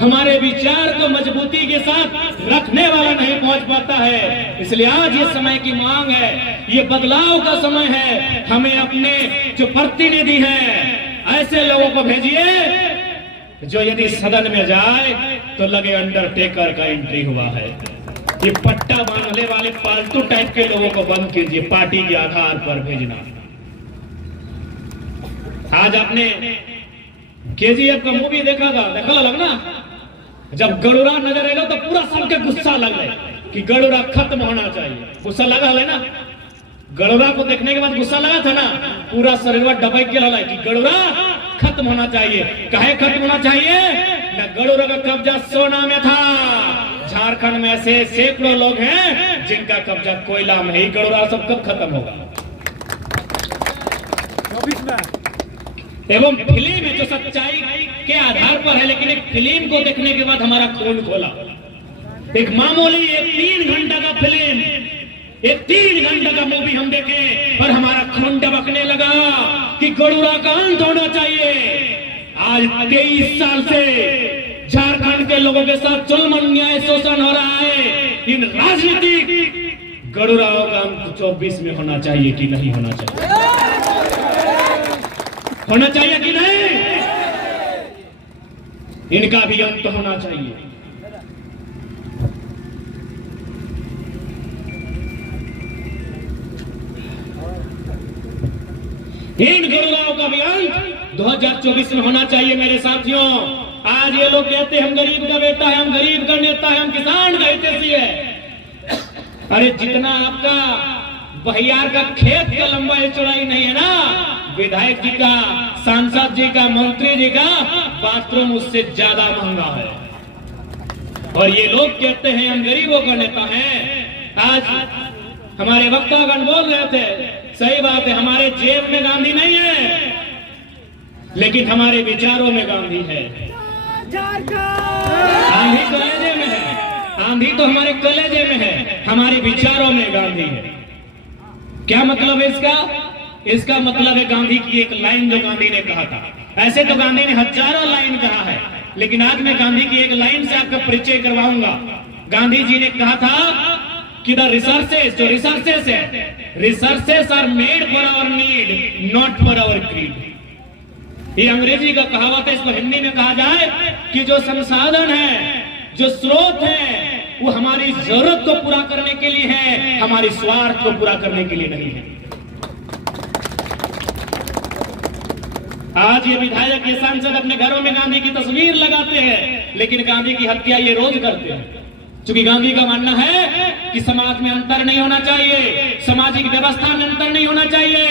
हमारे विचार को मजबूती के साथ रखने वाला नहीं पहुंच पाता है। इसलिए आज ये समय की मांग है, ये बदलाव का समय है। हमें अपने जो प्रतिनिधि हैं ऐसे लोगों को भेजिए जो यदि सदन में जाए तो लगे अंडरटेकर का एंट्री हुआ है। ये पट्टा बांधने वाले पालतू टाइप के लोगों को बंद कीजिए, पार्टी के आधार पर भेजना। आज आपने केजीएफ का मूवी देखा था, देखा लग ना? जब गरुड़ा नजर आएगा तो पूरा सबके गुस्सा लग रहा कि गरुड़ा खत्म होना चाहिए। गुस्सा लगा है ना? गरुड़ा को देखने के बाद गुस्सा लगा था ना? पूरा शरीर में डबक के लगा कि गरुड़ा खत्म होना चाहिए। काहे खत्म होना चाहिए? न गरुड़ा का कब्जा सोना में था। झारखंड में ऐसे सैकड़ों लोग हैं जिनका कब्जा कोयला में ही। गरुड़ा सब कब खत्म होगा? 24 में। एवं फिल्म है जो सच्चाई के आधार पर है, लेकिन एक फिल्म को देखने के बाद हमारा खून खोला। एक मामूली एक 3 घंटा का फिल्म, एक 3 घंटा का मूवी हम देखे और हमारा खून टपकने लगा कि गरुड़ा का अंत होना चाहिए। आज 23 साल से झारखंड के लोगों के साथ जुल्म, अन्याय, शोषण हो रहा है। इन राजनीतिक गरुड़ाओं का अंत 24 में होना चाहिए कि नहीं होना चाहिए? होना चाहिए कि नहीं? इनका भी अंत होना चाहिए। इन गरुड़ाओं का भी अंत 2024 में होना चाहिए मेरे साथियों। आज ये लोग कहते हैं हम गरीब का बेटा है, हम गरीब का नेता है, हम किसान का हितैषी है। अरे जितना आपका बहियार का खेत का लंबाई चौड़ाई नहीं है ना, विधायक जी का, सांसद जी का, मंत्री जी का बाथरूम उससे ज्यादा महंगा है। और ये लोग कहते हैं हम गरीबों का नेता है। आज हमारे वक्तागण बोल रहे थे, सही बात है, हमारे जेब में गांधी नहीं है, लेकिन हमारे विचारों में गांधी है। आंधी कलेजे में है, आंधी तो हमारे कलेजे में है, हमारे विचारों में गांधी है। क्या मतलब है इसका? इसका मतलब है गांधी की एक लाइन जो गांधी ने कहा था। ऐसे तो गांधी ने हजारों लाइन कहा है, लेकिन आज मैं गांधी की एक लाइन से आपका परिचय करवाऊंगा। गांधी जी ने कहा था कि द रिसोर्सेस, जो रिसोर्सेस है, resources are made for our need, not for our greed. ये अंग्रेजी का कहावत है, इसको हिंदी में कहा जाए कि जो संसाधन है, जो स्रोत है, वो हमारी जरूरत को पूरा करने के लिए है, हमारी स्वार्थ को पूरा करने के लिए नहीं है। आज ये विधायक, ये सांसद अपने घरों में गांधी की तस्वीर लगाते हैं, लेकिन गांधी की हत्या ये रोज करते हैं। क्योंकि गांधी का मानना है कि समाज में अंतर नहीं होना चाहिए, सामाजिक व्यवस्था में अंतर नहीं होना चाहिए।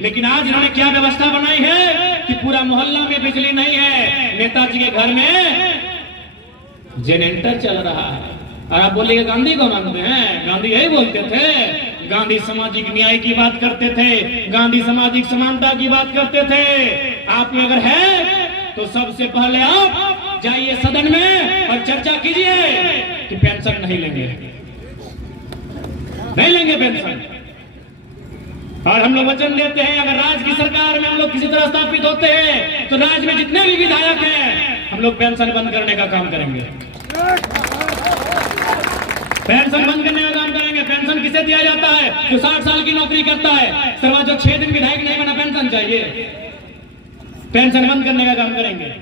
लेकिन आज इन्होंने क्या व्यवस्था बनाई है कि पूरा मोहल्ला में बिजली नहीं है, नेताजी के घर में जनरेटर चल रहा है। और आप बोलिए गांधी को मानते हैं? गांधी यही बोलते थे, गांधी सामाजिक न्याय की बात करते थे, गांधी सामाजिक समानता की बात करते थे। आप में अगर है तो सबसे पहले आप जाइए सदन में और चर्चा कीजिए कि पेंशन नहीं लेंगे, नहीं लेंगे पेंशन। और हम लोग वचन देते हैं, अगर राज्य की सरकार में हम लोग किसी तरह स्थापित होते हैं तो राज्य में जितने भी विधायक हैं, हम लोग पेंशन बंद करने का काम करेंगे। पेंशन बंद करने का काम करेंगे। पेंशन किसे दिया जाता है? जो 60 साल की नौकरी करता है, सिर्फ जो 6 दिन विधायक नहीं बना पेंशन चाहिए। पेंशन बंद करने का काम करेंगे।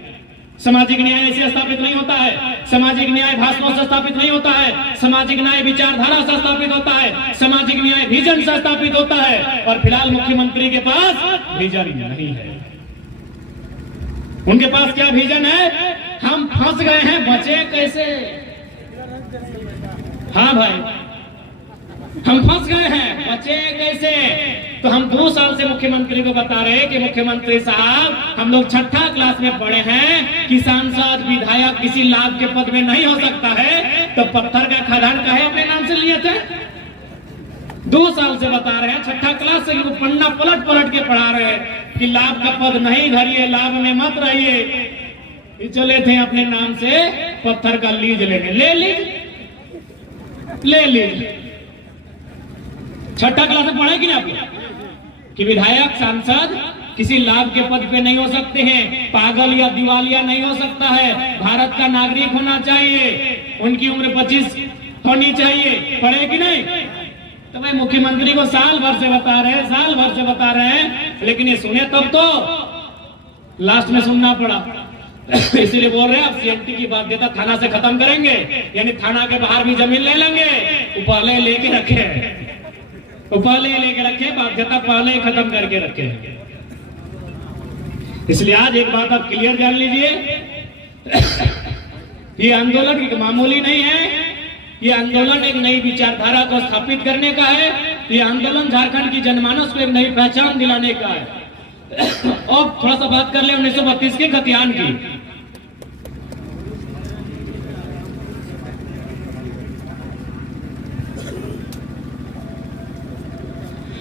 सामाजिक न्याय ऐसे स्थापित नहीं होता है, सामाजिक न्याय भाषणों से स्थापित नहीं होता है, सामाजिक न्याय विचारधारा से स्थापित होता है, सामाजिक न्याय विजन से स्थापित होता है। और फिलहाल मुख्यमंत्री के पास विजन नहीं है। उनके पास क्या विजन है? हम फंस गए हैं, बचे कैसे? हाँ भाई, हम फंस गए हैं, बचे कैसे? तो हम 2 साल से मुख्यमंत्री को बता रहे हैं कि मुख्यमंत्री साहब, हम लोग 6ठा क्लास में पढ़े हैं कि सांसद विधायक किसी लाभ के पद में नहीं हो सकता है, तो पत्थर का खदान काहे अपने नाम से लिए थे? 2 साल से बता रहे हैं, 6ठा क्लास से पन्ना पलट पलट के पढ़ा रहे हैं कि लाभ का पद नहीं धरिए, लाभ में मत रहिए। चले थे अपने नाम से पत्थर का लीज लेने, ले लीज। 6ठा क्लास में पढ़े कि ना आपको कि विधायक सांसद किसी लाभ के पद पे नहीं हो सकते हैं, पागल या दिवालिया नहीं हो सकता है, भारत का नागरिक होना चाहिए, उनकी उम्र 25 होनी चाहिए। पढ़े कि नहीं? तो भाई मुख्यमंत्री को साल भर से बता रहे हैं, लेकिन ये सुने तब तो लास्ट में सुनना पड़ा। इसीलिए बोल रहे हैं, आप सीएमटी की बाध्यता थाना से खत्म करेंगे, यानी थाना के बाहर भी जमीन ले लेंगे, उपाले लेके रखे, बाध्यता पहले ही खत्म करके रखे। इसलिए आज एक बात आप क्लियर जान लीजिए, ये आंदोलन एक मामूली नहीं है, ये आंदोलन एक नई विचारधारा को स्थापित करने का है। ये आंदोलन झारखंड की जनमानस को एक नई पहचान दिलाने का है। और थोड़ा सा बात कर ले 1932 के खतियान की।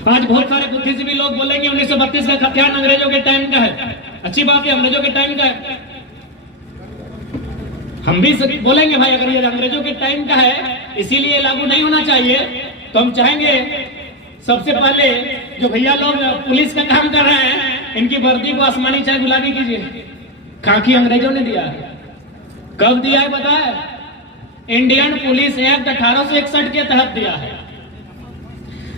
आज बहुत सारे बुद्धिजीवी लोग बोलेंगे 1932 का खतियान अंग्रेजों के टाइम का है। अच्छी बात है, अंग्रेजों के टाइम का है। हम भी सभी बोलेंगे भाई, अगर ये अंग्रेजों के टाइम का है इसीलिए लागू नहीं होना चाहिए, तो हम चाहेंगे सबसे पहले जो भैया लोग पुलिस का काम कर रहे हैं, इनकी वर्दी को आसमानी चाहे गुलाबी कीजिए। खाकी अंग्रेजों ने दिया है। कब दिया है पता है? इंडियन पुलिस एक्ट 1861 के तहत दिया है।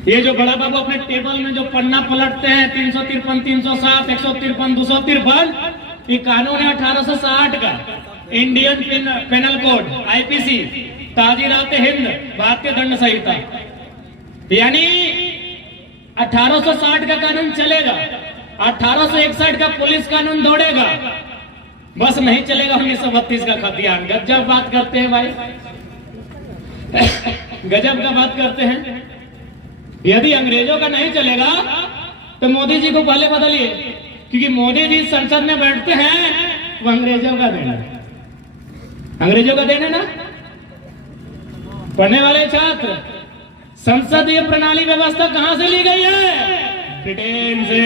ये जो बड़ा बाबू अपने टेबल में जो पन्ना पलटते हैं, 353, 307, 153, 253, ये कानून है 1860 का, इंडियन पेनल कोड, आईपीसी, ताजीरात हिंद, भारतीय दंड संहिता। यानी 1860 का कानून चलेगा, 1861 का पुलिस कानून दौड़ेगा, बस नहीं चलेगा 1932 का खतियान। गजब बात करते हैं भाई, गजब का बात करते हैं। यदि अंग्रेजों का नहीं चलेगा तो मोदी जी को पहले बदलिए, क्योंकि मोदी जी संसद में बैठते हैं, वो अंग्रेजों का देना, अंग्रेजों का देना ना। पढ़ने वाले छात्र संसदीय प्रणाली व्यवस्था कहां से ली गई है? ब्रिटेन से।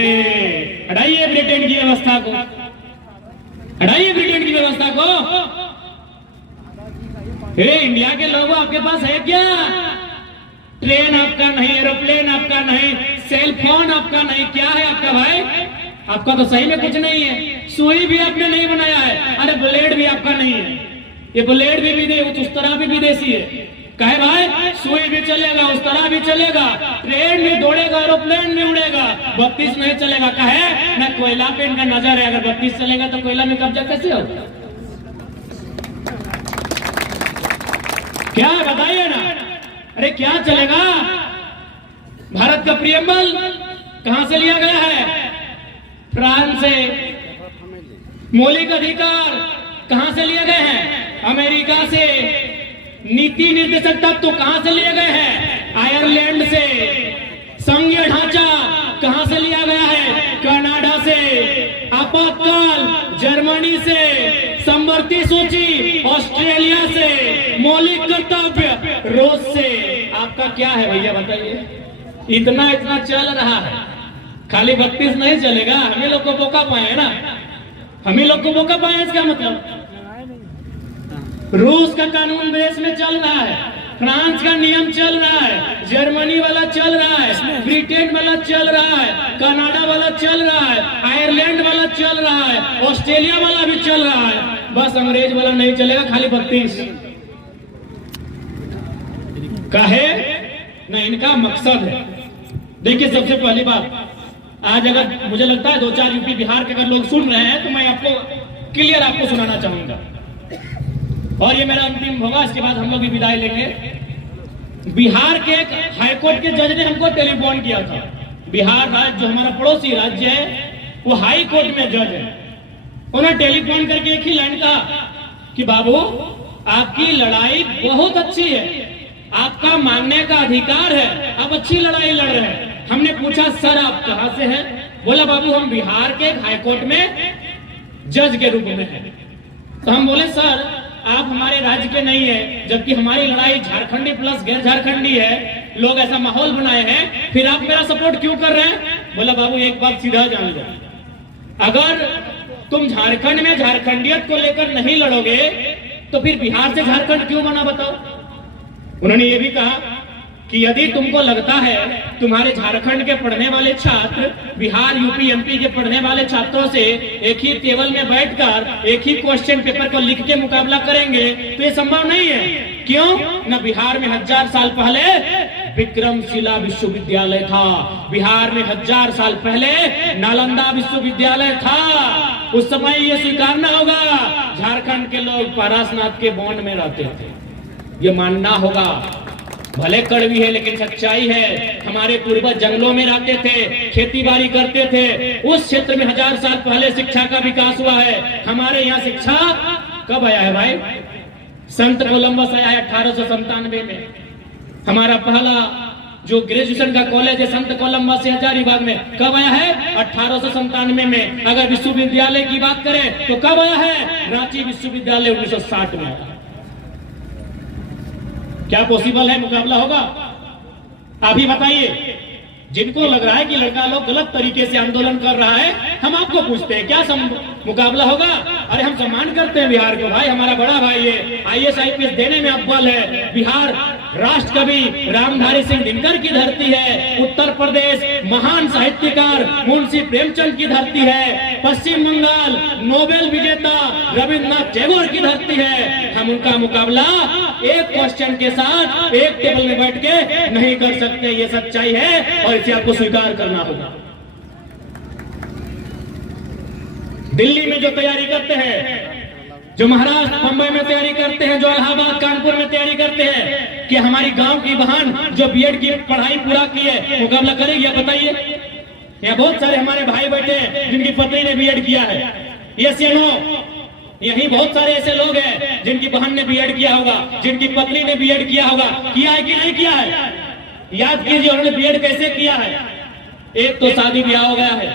हटाइए ब्रिटेन की व्यवस्था को, हटाइए ब्रिटेन की व्यवस्था को। इंडिया के लोगों, आपके पास है क्या? ट्रेन आपका नहीं, एरोप्लेन आपका नहीं, सेल फोन आपका नहीं, क्या है आपका भाई? आपका तो सही में कुछ नहीं है। सुई भी आपने नहीं बनाया है, अरे ब्लेड भी आपका नहीं है। ये ब्लेड भी विदेशी, उस तरह भी विदेशी है। कहे भाई सुई भी चलेगा, उस तरह भी चलेगा, ट्रेन भी दौड़ेगा, एरोप्लेन भी उड़ेगा, 32 नहीं चलेगा। कहे मैं कोयला पे इनका नजर है, अगर 32 चलेगा तो कोयला में कब्जा कैसे होगा? क्या बताइए ना, अरे क्या चलेगा? भारत का प्रियम्बल कहां से लिया गया है? फ्रांस से। मौलिक अधिकार कहां से लिए गए हैं? अमेरिका से। नीति निर्देशक तत्व कहां से लिए गए हैं? आयरलैंड से। संघीय ढांचा कहां से लिया गया है? कनाडा से। आपातकाल जर्मनी से। समवर्ती सूची ऑस्ट्रेलिया से। मौलिक कर्तव्य रूस से। आपका क्या है भैया बताइए? इतना इतना चल रहा है, खाली 32 नहीं चलेगा। हमें लोग को मौका पाए ना, हमें लोग को मौका पाए, इसका मतलब रूस का कानून देश में चल रहा है, फ्रांस का नियम चल रहा है, जर्मनी वाला चल रहा है, ब्रिटेन वाला चल रहा है, कनाडा वाला चल रहा है, आयरलैंड वाला चल रहा है, ऑस्ट्रेलिया वाला भी चल रहा है, बस अंग्रेज वाला नहीं चलेगा, खाली 32 का है ना। इनका मकसद है, देखिए सबसे पहली बात, आज अगर मुझे लगता है 2-4 यूपी बिहार के अगर लोग सुन रहे हैं तो मैं आपको क्लियर आपको सुनाना चाहूंगा, और ये मेरा अंतिम होगा, इसके बाद हम लोग भी विदाई लेंगे। बिहार के एक हाईकोर्ट के जज ने हमको टेलीफोन किया था। बिहार राज्य जो हमारा पड़ोसी राज्य है, वो हाई कोर्ट में जज है। उन्होंने टेलीफोन करके एक ही लाइन कहा कि बाबू आपकी लड़ाई बहुत अच्छी है, आपका मानने का अधिकार है, आप अच्छी लड़ाई लड़ रहे हैं। हमने पूछा सर आप कहां से हैं? बोला बाबू हम बिहार के हाईकोर्ट में जज के रूप में हैं। तो हम बोले सर आप हमारे राज्य के नहीं है, जबकि हमारी लड़ाई झारखंडी प्लस गैर झारखंडी है, लोग ऐसा माहौल बनाए हैं, फिर आप मेरा सपोर्ट क्यों कर रहे हैं? बोला बाबू एक बात सीधा जान लो, अगर तुम झारखंड में झारखंडियत को लेकर नहीं लड़ोगे तो फिर बिहार से झारखंड क्यों बना बताओ? उन्होंने ये भी कहा कि यदि तुमको लगता है तुम्हारे झारखंड के पढ़ने वाले छात्र बिहार यूपी एमपी के पढ़ने वाले छात्रों से एक ही टेबल में बैठकर एक ही क्वेश्चन पेपर को लिख के मुकाबला करेंगे तो ये संभव नहीं है। क्यों? न बिहार में 1000 साल पहले विक्रमशिला विश्वविद्यालय था, बिहार में 1000 साल पहले नालंदा विश्वविद्यालय था। उस समय ये स्वीकारना होगा, झारखंड के लोग पारसनाथ के बॉन्ड में रहते थे, ये मानना होगा। भले कड़वी है लेकिन सच्चाई है। हमारे पूर्वज जंगलों में रहते थे, खेती बाड़ी करते थे, उस क्षेत्र में 1000 साल पहले शिक्षा का विकास हुआ है। हमारे यहाँ शिक्षा कब आया है भाई? संत कोलंबस आया है 1897 में। हमारा पहला जो ग्रेजुएशन का कॉलेज है संत कोलंबस से हजारीबाग में, कब आया है? 1897 में। अगर विश्वविद्यालय की बात करें तो कब आया है? रांची विश्वविद्यालय 1960 में आया। क्या पॉसिबल है मुकाबला होगा? आप ही बताइए। जिनको लग रहा है कि लड़का लोग गलत तरीके से आंदोलन कर रहा है, हम आपको पूछते हैं क्या मुकाबला होगा? अरे हम सम्मान करते हैं बिहार को भाई, हमारा बड़ा भाई है, IAS IPS देने में अव्वल है। बिहार राष्ट्र कवि रामधारी सिंह दिनकर की धरती है। उत्तर प्रदेश महान साहित्यकार मुंशी प्रेमचंद की धरती है। पश्चिम बंगाल नोबेल विजेता रविन्द्रनाथ टैगोर की धरती है। हम उनका मुकाबला एक क्वेश्चन के साथ एक टेबल में बैठ के नहीं कर सकते, ये सच्चाई है और इसे आपको स्वीकार करना होगा। दिल्ली में जो तैयारी करते हैं, जो महाराष्ट्र मुंबई में तैयारी करते हैं, जो इलाहाबाद कानपुर में तैयारी करते हैं, कि हमारी गांव की बहन जो बीएड की पढ़ाई पूरा की है मुकाबला करेगी? आप बताइए। यहाँ बहुत सारे हमारे भाई बैठे हैं जिनकी पत्नी ने बीएड किया है, यस या नो? यही बहुत सारे ऐसे लोग हैं जिनकी बहन ने बीएड किया होगा, जिनकी पत्नी ने बीएड किया होगा। किया है कि नहीं किया है? याद कीजिए उन्होंने बीएड कैसे किया है। एक तो शादी ब्याह हो गया है,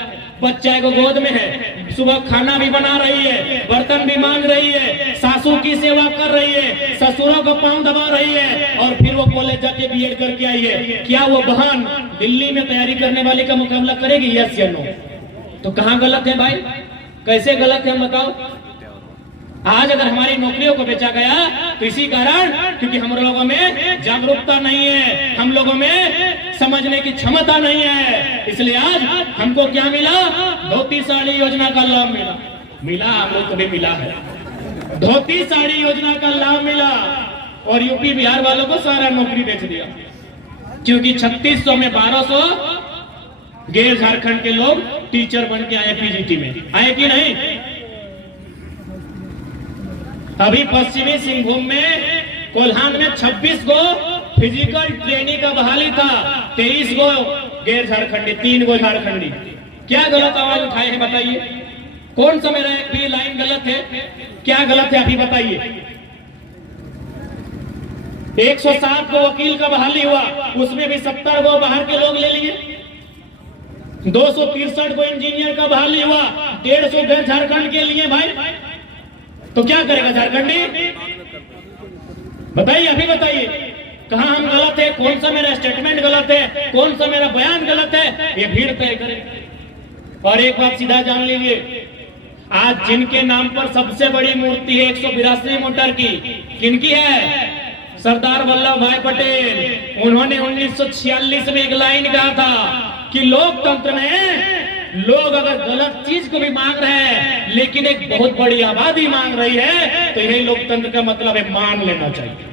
बच्चा को गोद में है, सुबह खाना भी बना रही है, बर्तन भी मांज रही है, सासू की सेवा कर रही है, ससुरों को पांव दबा रही है, और फिर वो कॉलेज जाके बीएड करके आई है। क्या वो बहन दिल्ली में तैयारी करने वाली का मुकाबला करेगी? यस या नो? तो कहाँ गलत है भाई? कैसे गलत है हम बताओ? आज अगर हमारी नौकरियों को बेचा गया तो इसी कारण, क्योंकि हम लोगों में जागरूकता नहीं है, हम लोगों में समझने की क्षमता नहीं है। इसलिए आज हमको क्या मिला? धोती साड़ी योजना का लाभ मिला। हम लोग को भी मिला है, धोती साड़ी योजना का लाभ मिला। और यूपी बिहार वालों को सारा नौकरी बेच दिया, क्योंकि 3600 में 1200 गैर झारखंड के लोग टीचर बन के आए, पीजीटी में आए कि नहीं? अभी पश्चिमी सिंहभूम में कोल्हान में 26 गो फिजिकल ट्रेनिंग का बहाली था, 23 गो गैर झारखंडी, 3 गो झारखंडी। क्या गलत आवाज उठाए हैं बताइए? कौन सा मेरा एक भी लाइन गलत है? क्या गलत है अभी बताइए? 107 गो वकील का बहाली हुआ, उसमें भी 70 गो बाहर के लोग ले लिए। 263 गो इंजीनियर का बहाली हुआ, 150 गैर झारखंड के लिए। भाई तो क्या करेगा झारखंडी? बताइए, अभी बताइए कहां हम गलत है? कौन सा मेरा स्टेटमेंट गलत है? कौन सा मेरा बयान गलत है? ये भीड़ तय करे। और एक बात सीधा जान लीजिए, आज जिनके नाम पर सबसे बड़ी मूर्ति है 182 मीटर की, किनकी है? सरदार वल्लभ भाई पटेल। उन्होंने 1946 में एक लाइन कहा था कि लोकतंत्र में लोग अगर गलत चीज को भी मांग रहे हैं, लेकिन एक बहुत बड़ी आबादी मांग रही है, तो यही लोकतंत्र का मतलब है, मान लेना चाहिए।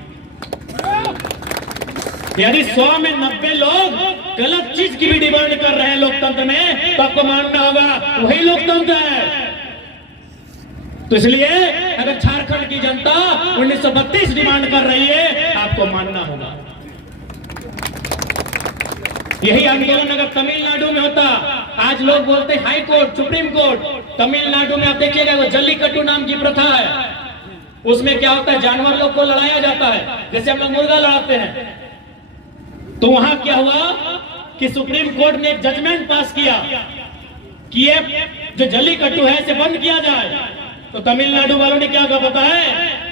यदि 100 में 90 लोग गलत चीज की भी डिमांड कर रहे हैं लोकतंत्र में, तो आपको मानना होगा वही लोकतंत्र है। तो इसलिए अगर झारखंड की जनता 1932 डिमांड कर रही है, आपको मानना होगा। यही आंदोलन अगर तमिलनाडु में होता, आज लोग बोलते हैं high court, supreme court, Tamil Nadu में आप देखिएगा वो जल्लीकट्टू नाम की प्रथा है। उसमें क्या होता है? जानवर लोग को लड़ाया जाता है, जैसे हम लोग मुर्गा लड़ाते हैं। तो वहां क्या हुआ कि सुप्रीम कोर्ट ने एक जजमेंट पास किया कि ये जो जल्लीकट्टू है इसे बंद किया जाए। तो तमिलनाडु वालों ने क्या कहा पता है?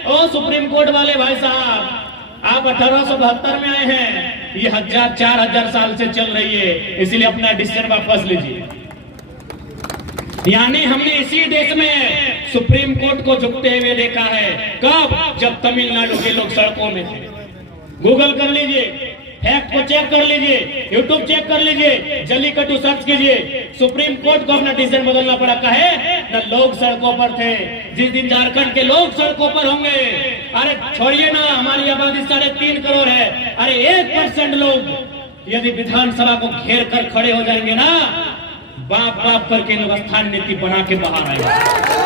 ओ सुप्रीम कोर्ट वाले भाई साहब, आप 1872 में आए हैं, ये 4000 साल से चल रही है, इसलिए अपना डिसीजन वापस लीजिए। यानी हमने इसी देश में सुप्रीम कोर्ट को झुकते हुए देखा है। कब? जब तमिलनाडु के लोग सड़कों में थे। गूगल कर लीजिए, फैक्ट को चेक कर लीजिए, यूट्यूब चेक कर लीजिए, जल्लीकट्टू सर्च कीजिए। सुप्रीम कोर्ट को अपना डिसीजन बदलना पड़ा। कहे न लोग सड़कों पर थे। जिस दिन झारखंड के लोग सड़कों पर होंगे, अरे छोड़िए ना, हमारी आबादी 3.5 करोड़ है, अरे 1% लोग यदि विधानसभा को घेर कर खड़े हो जाएंगे ना, बाप बाप करके लोग स्थान नीति बना के बाहर आएंगे।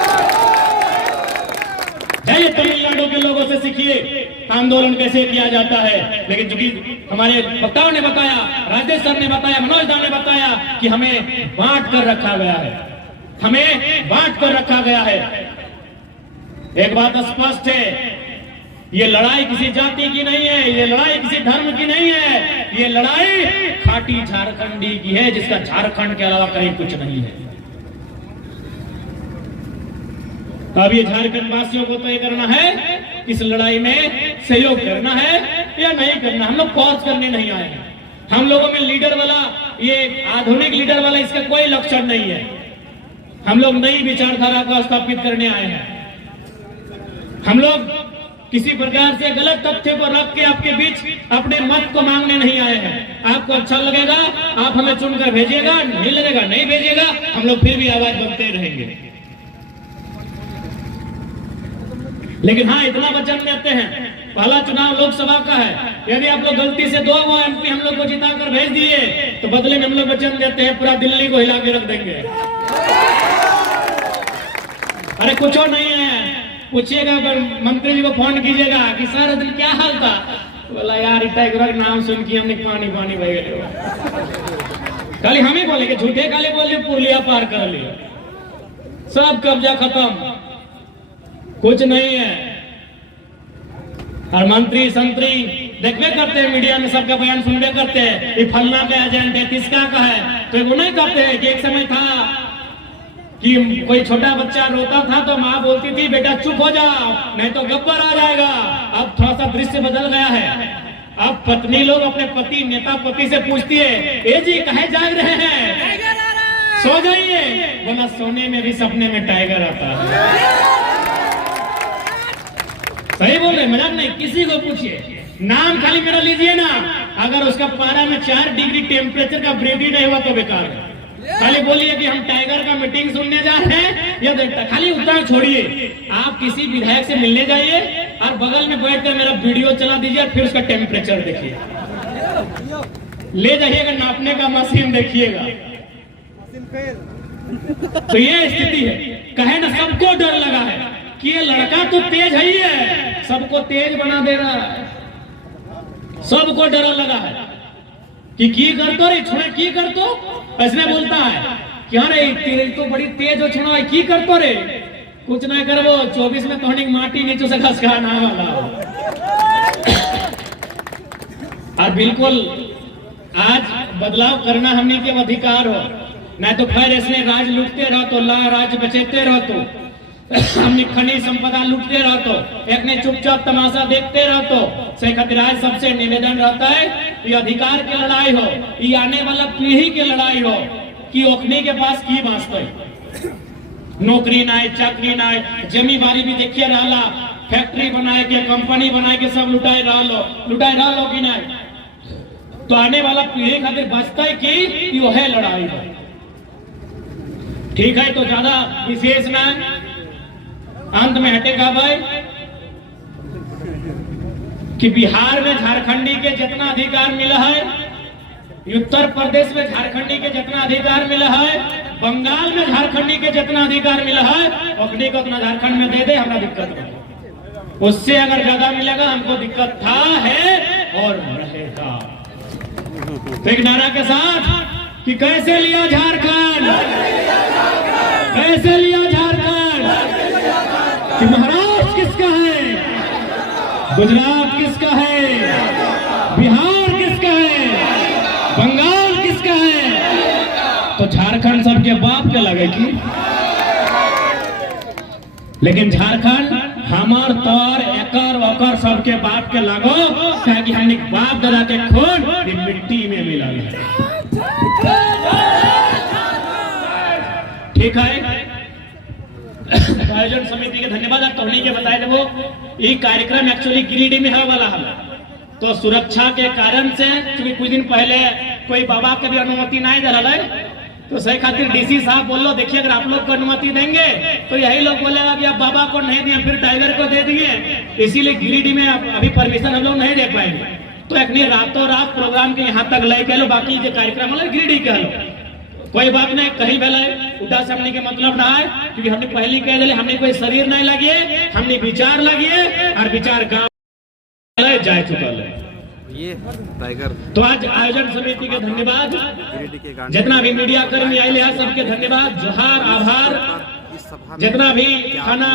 जाइए तमिलनाडु के लोगों से सीखिए आंदोलन कैसे किया जाता है। लेकिन चूंकि हमारे वक्ताओं ने बताया, राजेश सर ने बताया, मनोज दा ने बताया कि हमें बांट कर रखा गया है, हमें बांट कर रखा गया है। एक बात स्पष्ट है, ये लड़ाई किसी जाति की नहीं है, ये लड़ाई किसी धर्म की नहीं है, ये लड़ाई खाटी झारखंडी की है, जिसका झारखंड के अलावा कहीं कुछ नहीं है। अब ये झारखंड वासियों को तय करना है इस लड़ाई में सहयोग करना है या नहीं करना। हम लोग फोर्स करने नहीं आए हैं। हम लोगों में लीडर वाला, ये आधुनिक लीडर वाला, इसका कोई लक्षण नहीं है। हम लोग नई विचारधारा को स्थापित करने आए हैं। हम लोग किसी प्रकार से गलत तथ्य को रख के आपके बीच अपने मत को मांगने नहीं आए हैं। आपको अच्छा लगेगा आप हमें चुनकर भेजिएगा, नहीं लगेगा नहीं भेजिएगा, हम लोग फिर भी आवाज बनते रहेंगे। लेकिन हाँ, इतना वचन देते हैं, पहला चुनाव लोकसभा का है, यदि आप लोग गलती से 2 MP हम लोग को जिताकर भेज दिए तो बदले में हम लोग वचन देते हैं पूरा दिल्ली को हिला के रख देंगे। अरे कुछ और नहीं है, पूछिएगा मंत्री जी को, फोन कीजिएगा कि सर दिन क्या हाल था, बोला यार इतना नाम सुन के हमने पानी पानी बह गए। खाली हम ही बोलेंगे, झूठे खाली बोले पुरलिया पार कर लिया, सब कब्जा खत्म, कुछ नहीं है। और मंत्री संतरी देखते करते हैं, मीडिया में सबका बयान सुनते करते हैं, ये फलना का एजेंट है, किसका का है, तो वो नहीं कहते हैं कि एक समय था कि कोई छोटा बच्चा रोता था तो माँ बोलती थी बेटा चुप हो जा नहीं तो गब्बर आ जाएगा। अब थोड़ा सा दृश्य बदल गया है। अब पत्नी लोग अपने पति नेता पति से पूछती है ए जी कहे जाग रहे हैं, सो जाइए। बोला सोने में भी सपने में टाइगर आता है। सही बोल रहे, मजाक नहीं। किसी को पूछिए, नाम खाली मेरा लीजिए ना, अगर उसका पारा में 4 डिग्री टेम्परेचर का वृद्धि नहीं हुआ तो बेकार है। खाली बोलिए कि हम टाइगर का मीटिंग सुनने जा रहे हैं, या देखता खाली उतना छोड़िए। आप किसी विधायक से मिलने जाइए और बगल में बैठकर मेरा वीडियो चला दीजिए, फिर उसका टेम्परेचर देखिए, ले जाइएगा नापने का मशीन देखिएगा। तो ये स्थिति है। कहे ना सबको डर लगा है कि ये लड़का तो तेज है ही है, सबको तेज बना दे रहा है। सबको डर लगा है कि की करतो रे छोड़े की करतो, ऐसे बोलता है कि अरे तेरे तो बड़ी तेज हो छोड़ा है की करतो रे, कुछ ना करबो 24 में तोहनी माटी नीचे से खसका ना वाला। और बिल्कुल आज बदलाव करना हमने के अधिकार हो, नहीं तो फिर इसने राज लूटते रहो तो ला राज बचेते रहो तो हमने खनिज संपदा लूटते रहो तो एक ने चुपचाप तमाशा देखते रहो तो। से खातिर आज सबसे निवेदन रहता है ये अधिकार की लड़ाई हो, ये आने वाला पीढ़ी की लड़ाई हो कि ओखनी के पास की वास्ते नौकरी ना है, चाकरी ना है, जमी बारी भी देखिए रहा, फैक्ट्री बनाए के कंपनी बनाए के सब लुटाए रहा लो कि नहीं। तो आने वाला पीढ़ी खातिर बचता है कि वह लड़ाई हो। ठीक है, तो ज्यादा विशेष ना अंत में हटेगा भाई कि बिहार में झारखंडी के जितना अधिकार मिला है, उत्तर प्रदेश में झारखंडी के जितना अधिकार मिला है, बंगाल में झारखंडी के जितना अधिकार मिला है, ओखनी को उतना झारखंड में दे दे, हमारा दिक्कत नहीं। उससे अगर ज्यादा मिलेगा हमको दिक्कत था, है और रहेगा। तो एक नारा के साथ कि कैसे लिया झारखंड, कैसे लिया झारखंड, कि महाराष्ट्र किसका है, गुजरात किसका है, बिहार किसका है, बंगाल किसका है, तो झारखंड सबके बाप के लगेगी। लेकिन झारखंड हमार तौर एकर वकर सबके बाप के लगो, कि हमने बाप दादा के खून मिट्टी में मिला है। ठीक है, आयोजन समिति के धन्यवाद। टोनी के बताए वो ये कार्यक्रम एक्चुअली गिरिडीह में है वाला है, तो सुरक्षा के कारण से क्योंकि कुछ दिन पहले कोई बाबा के भी अनुमति नहीं दे रहा है, तो सही खातिर डीसी साहब बोल लो देखिए अगर आप लोग को अनुमति देंगे तो यही लोग बोलेगा कि अब बाबा को नहीं दिए फिर टाइगर को दे दिए, इसीलिए गिरिडीह में अभी परमिशन हम लोग नहीं दे पाएंगे। तो एक रातों रात प्रोग्राम के यहाँ तक ले लो, बाकी जो कार्यक्रम है गिरिडीह के लो कोई बात नहीं, कहीं भेला उठा से हमने के मतलब ना है, क्योंकि हमने पहले कह दिले हमने कोई शरीर नहीं लगिए, हमने विचार लगिए और विचार गाँव जा चुका है ये टाइगर। तो आज आयोजन समिति के धन्यवाद, जितना भी मीडिया कर्मी आए हैं सबके धन्यवाद, जोहार आभार। जितना भी खाना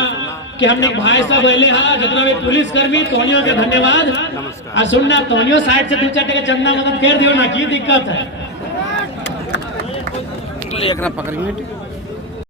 के हमने भाई साहब आए हैं, जितना भी पुलिस कर्मी तोनियों के धन्यवाद। और सुनना तोनियों साइड से 2-4 टके चंदा मदद कर दियो ना, की दिक्कत है एक पकड़िए।